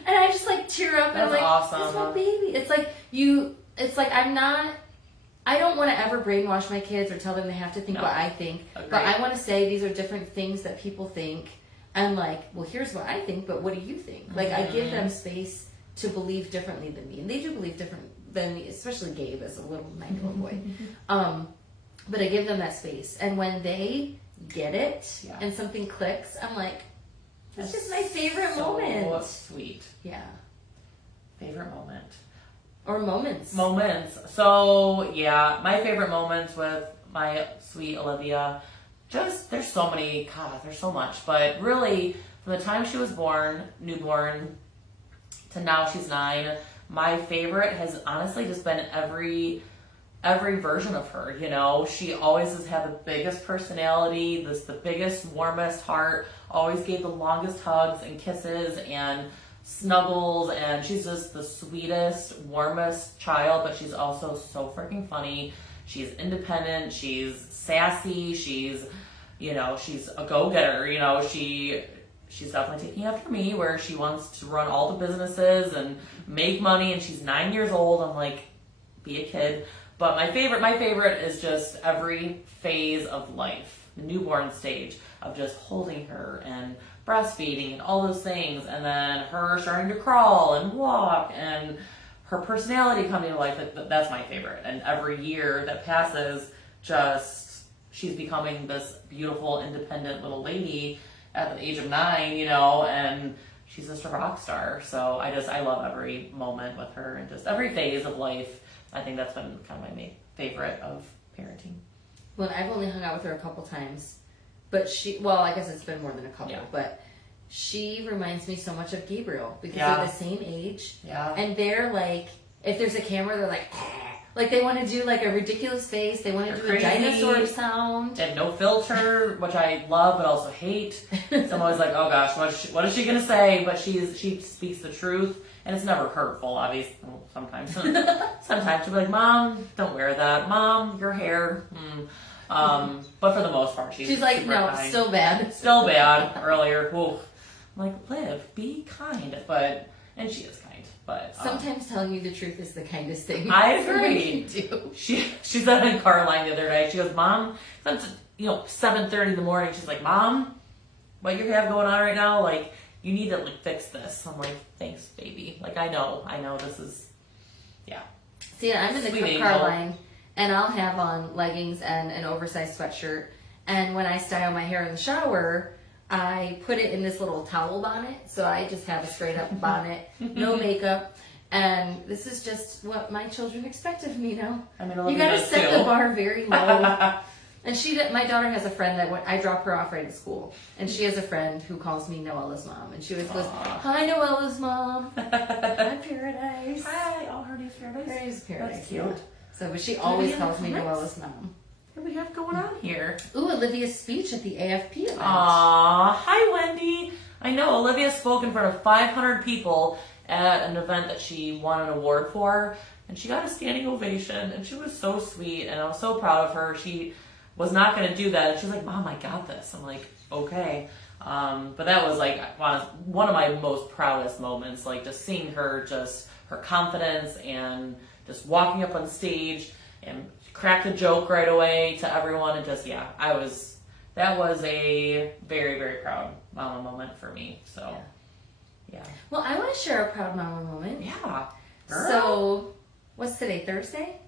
And I just like tear up. That's and I'm like, awesome. That's my baby. It's like It's like I don't want to ever brainwash my kids or tell them they have to think what I think. Agreed. But I want to say these are different things that people think. And like, well, here's what I think, but what do you think? Like, I give them space to believe differently than me, and they do believe different than me, especially Gabe as a little 9-year-old boy. But I give them that space, and when they get it and something clicks, I'm like, it's just my favorite moment. Sweet. Yeah. Favorite moment. Or moments. Moments. So yeah, my favorite moments with my sweet Olivia. Just, there's so many, God, there's so much. But really, from the time she was born, newborn, to now she's 9, my favorite has honestly just been every version of her, you know. She always has had the biggest personality, the biggest, warmest heart, always gave the longest hugs and kisses and snuggles, and she's just the sweetest, warmest child, but she's also so freaking funny. She's independent, she's sassy, she's a go-getter, you know, she's definitely taking after me, where she wants to run all the businesses and make money, and she's 9 years old. I'm like, be a kid. But my favorite is just every phase of life, the newborn stage of just holding her and breastfeeding and all those things, and then her starting to crawl and walk and her personality coming to life. That's my favorite. And every year that passes, she's becoming this beautiful, independent little lady at the age of 9, you know, and she's just a rock star. So I love every moment with her and just every phase of life. I think that's been kind of my favorite of parenting. Well, I've only hung out with her a couple times, but I guess it's been more than a couple, but she reminds me so much of Gabriel because they're the same age. Yeah. And they're like, if there's a camera, they're like they want to do like a ridiculous face. They want to do crazy. A dinosaur sound. And no filter, which I love but also hate. So I'm always like, oh gosh, what is she going to say? But she speaks the truth, and it's never hurtful, obviously. Well, sometimes. Sometimes she'll be like, Mom, don't wear that. Mom, your hair. But for the most part, she's like, no, kind. still bad. Still bad. Earlier, whoa. I'm like, Liv, be kind. And she is kind. But sometimes telling you the truth is the kindest thing. I agree. You can do. She said in Caroline the other day, she goes, Mom, 7:30 in the morning. She's like, Mom, what you have going on right now? Like, you need to like fix this. I'm like, thanks, baby. Like, I know this is, yeah. See, I'm in the car line, and I'll have on leggings and an oversized sweatshirt. And when I style my hair in the shower, I put it in this little towel bonnet. So I just have a straight up bonnet, no makeup. And this is just what my children expect of me now. I mean, you gotta set the bar very low. And my daughter has a friend that I drop her off right at school, and she has a friend who calls me Noella's mom, and she always goes, "Hi, Noella's mom. Hi, Paradise. Hi, her name's Paradise. Her name's Paradise. That's cute. Yeah. So, but she always calls me Noella's mom. What do we have going on here? Ooh, Olivia's speech at the AFP event. Aw, hi, Wendy. I know Olivia spoke in front of 500 people at an event that she won an award for, and she got a standing ovation, and she was so sweet, and I was so proud of her. She was not going to do that, and she was like, Mom, I got this. I'm like, okay. But that was like one of my most proudest moments, like just seeing her, just her confidence and just walking up on stage and cracked a joke right away to everyone, and just, that was a very, very proud mama moment for me. So, yeah. Well, I want to share a proud mama moment. Yeah. Girl. So, what's today, Thursday?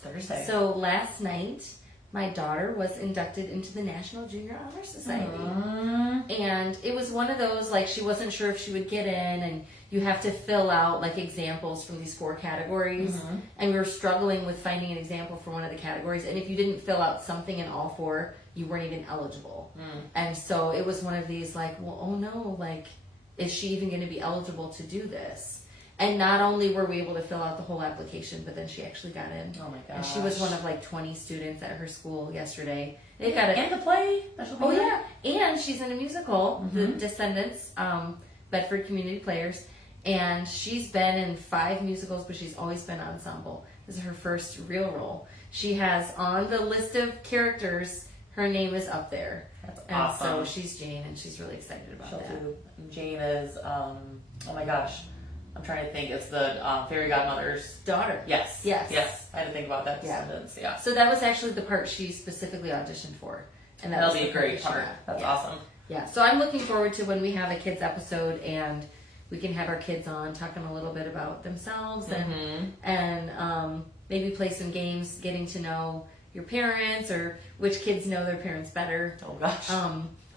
Thursday. So last night, my daughter was inducted into the National Junior Honor Society. And it was one of those, like, she wasn't sure if she would get in, and you have to fill out, like, examples from these 4 categories. And we were struggling with finding an example for one of the categories. And if you didn't fill out something in all 4, you weren't even eligible. And so it was one of these, like, well, oh no, like, is she even going to be eligible to do this? And not only were we able to fill out the whole application, but then she actually got in. Oh my gosh. And she was one of like 20 students at her school yesterday. They got it. And the play. Oh yeah, and she's in a musical, The Descendants, Bedford Community Players, and she's been in 5 musicals, but she's always been ensemble. This is her first real role. She has on the list of characters, her name is up there. That's and awesome. so she's Jane, and she's really excited about that. Too. Jane is, oh my gosh, I'm trying to think. It's the fairy godmother's Daughter. Yes. Yes. I had to think about that. Yeah. Descendants. Yeah. So that was actually the part she specifically auditioned for, and That'll was be the a great she part. got. That's Yeah. awesome. Yeah, so I'm looking forward to when we have a kids episode and we can have our kids on talking a little bit about themselves and maybe play some games, getting to know your parents or which kids know their parents better. Oh gosh.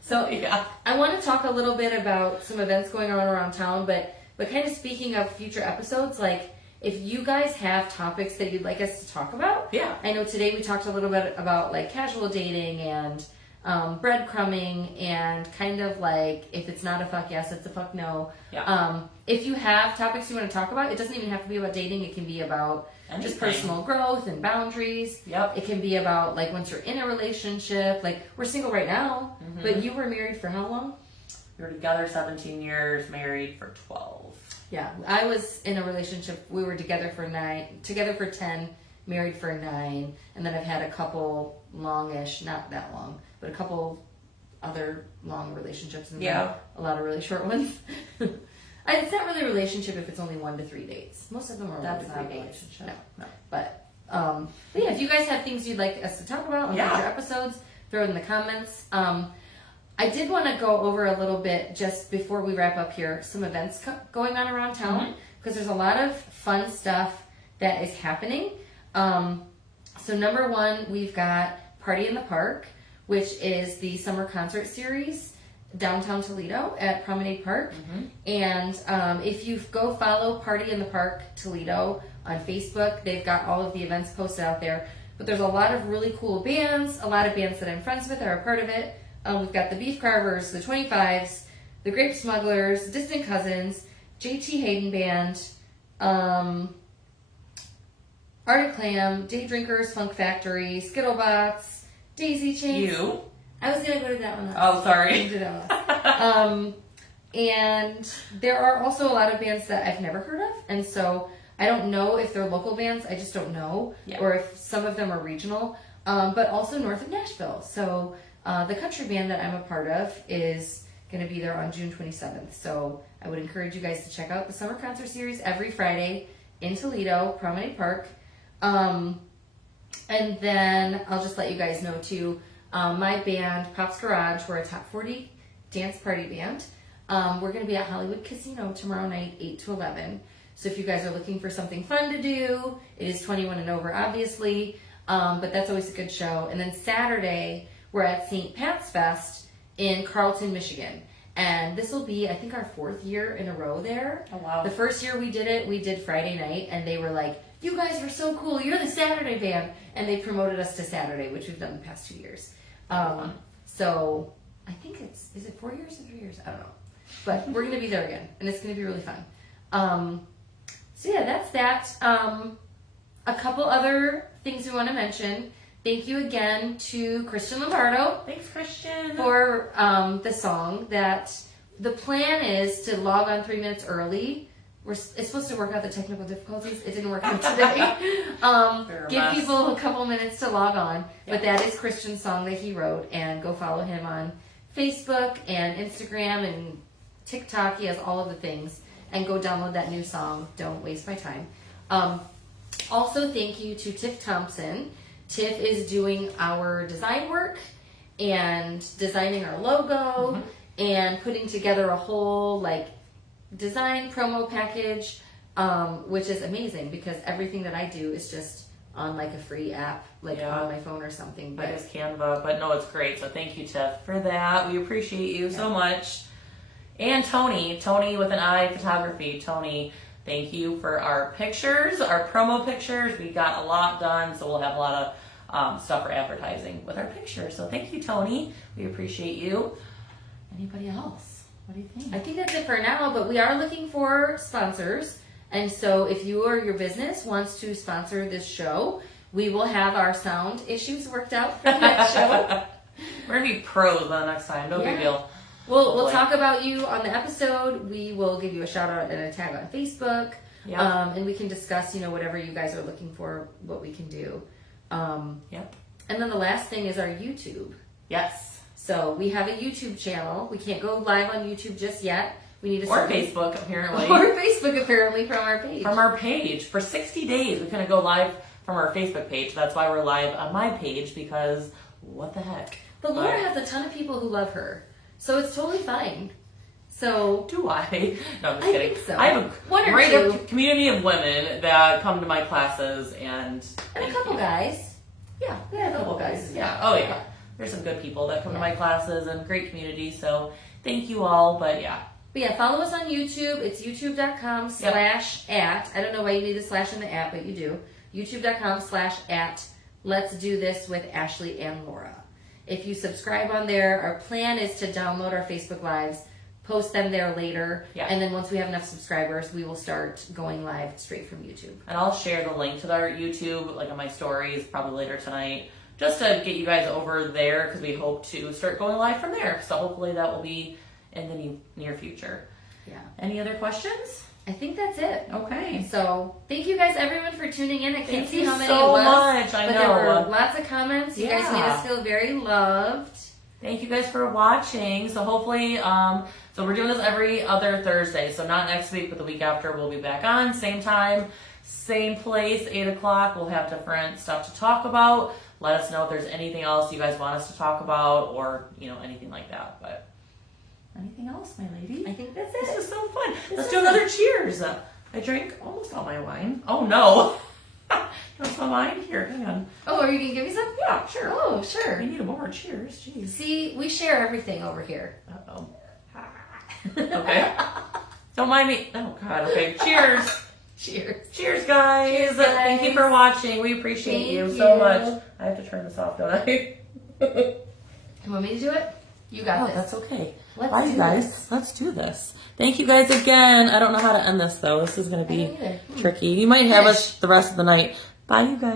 So yeah. I want to talk a little bit about some events going on around town, but kind of speaking of future episodes, like if you guys have topics that you'd like us to talk about. Yeah. I know today we talked a little bit about like casual dating and breadcrumbing and kind of like if it's not a fuck yes, it's a fuck no. Yeah. If you have topics you want to talk about, it doesn't even have to be about dating. It can be about just Anything. personal growth and boundaries. Yep. It can be about like once you're in a relationship. Like we're single right now, but you were married for how long? We were together 17 years, married for 12. Yeah, I was in a relationship. We were together for 10, married for 9, and then I've had a couple longish, not that long, but a couple other long relationships, and then a lot of really short ones. It's not really a relationship if it's only 1 to 3 dates. Most of them are 1 That's to not 3 a dates. relationship. No. But yeah, if you guys have things you'd like us to talk about on future episodes, throw it in the comments. I did want to go over a little bit just before we wrap up here, some events going on around town, because there's a lot of fun stuff that is happening. So number 1, we've got Party in the Park, which is the summer concert series downtown Toledo at Promenade Park. And if you go follow Party in the Park Toledo on Facebook, they've got all of the events posted out there. But there's a lot of really cool bands, a lot of bands that I'm friends with are a part of it. We've got the Beef Carvers, the 25s, the Grape Smugglers, Distant Cousins, JT Hayden Band, Art Clam, Day Drinkers, Funk Factory, Skittlebots, Daisy Chains. You? I was going to go to that one last. Oh, sorry. I did that last. And there are also a lot of bands that I've never heard of, and so I don't know if they're local bands. I just don't know, or if some of them are regional. But also north of Nashville. So the country band that I'm a part of is going to be there on June 27th. So I would encourage you guys to check out the summer concert series every Friday in Toledo, Promenade Park. And then I'll just let you guys know too, my band, Pop's Garage, we're a top 40 dance party band. We're going to be at Hollywood Casino tomorrow night, 8 to 11. So if you guys are looking for something fun to do, it is 21 and over, obviously. But that's always a good show. And then Saturday, we're at St. Pat's Fest in Carlton, Michigan. And this will be, I think, our 4th year in a row there. Oh, wow. The first year we did it, we did Friday night, and they were like, you guys are so cool, you're the Saturday band. And they promoted us to Saturday, which we've done the past 2 years. So I think is it 4 years or 3 years? I don't know. But we're going to be there again, and it's going to be really fun. So yeah, that's that. A couple other things we want to mention. Thank you again to Christian Lombardo. Thanks, Christian. For the song. That the plan is to log on 3 minutes early. It's supposed to work out the technical difficulties. It didn't work out today. Give people a couple minutes to log on. But that is Christian's song that he wrote. And go follow him on Facebook and Instagram and TikTok. He has all of the things. And go download that new song, Don't Waste My Time. Also, thank you to Tiff Thompson. Tiff is doing our design work and designing our logo and putting together a whole design promo package, which is amazing because everything that I do is just on like a free app, like Yeah. on my phone or something. I But guess Canva, but no, it's great. So thank you, Tiff, for that. We appreciate you so much. And Tony with an I photography. Tony, thank you for our pictures, our promo pictures. We got a lot done, so we'll have a lot of stuff for advertising with our pictures. So thank you, Tony. We appreciate you. Anybody else? What do you think? I think that's it for now, but we are looking for sponsors. And so if you or your business wants to sponsor this show, we will have our sound issues worked out for the next show. We're going to be pros by the next time. No big Yeah. deal. We'll Hopefully. talk about you on the episode. We will give you a shout out and a tag on Facebook. Yeah. And we can discuss, whatever you guys are looking for, what we can do. Yep. And then the last thing is our YouTube. Yes. So we have a YouTube channel. We can't go live on YouTube just yet. We need to Or start Facebook, apparently. Or Facebook, apparently, from our page. From our page. For 60 days, we couldn't go live from our Facebook page. That's why we're live on my page, because what the heck? But Laura But- has a ton of people who love her. So it's totally fine. So Do I? No, I'm just I kidding. think so. I have a One or great two. community of women that come to my classes and and a couple guys. Yeah, Yeah, a couple guys. Yeah. Oh yeah. There's some good people that come to my classes and great community. So thank you all. But yeah. But yeah, follow us on YouTube. It's youtube.com/@. I don't know why you need a slash in the app, but you do. youtube.com/@ Let's Do This with Ashley and Laura. If you subscribe on there, our plan is to download our Facebook Lives, post them there later, Yeah. and then once we have enough subscribers, we will start going live straight from YouTube. And I'll share the link to our YouTube, like on my stories, probably later tonight, just to get you guys over there, because we hope to start going live from there. So hopefully that will be in the near future. Yeah. Any other questions? I think that's it. Okay. So thank you guys, everyone, for tuning in. I can't Thank see you how many so it was, much. I but know. there were lots of comments. You guys made Yeah. us feel very loved. Thank you guys for watching. So hopefully, so we're doing this every other Thursday. So not next week, but the week after we'll be back on. Same time, same place, 8 o'clock. We'll have different stuff to talk about. Let us know if there's anything else you guys want us to talk about or, anything like that. But anything else, my lady? I think that's This it. was so fun. Let's is do another cheers. I drank almost all my wine. Oh no. You want some wine? Here, hang on. Oh, are you going to give me some? Yeah, sure. Oh, sure. We need more. Cheers. Jeez. See, we share everything over here. Uh-oh. Okay. Don't mind me. Oh, God. Okay. Cheers. Cheers. Cheers, guys. Cheers, guys. Thank you for watching. We appreciate you Thank so you. much. I have to turn this off, don't I? You want me to do it? You got Oh, this. that's okay. Let's Bye, do you guys. this. Let's do this. Thank you guys again. I don't know how to end this, though. This is going to I be don't either. tricky. You might have Finish. us the rest of the night. Bye, you guys.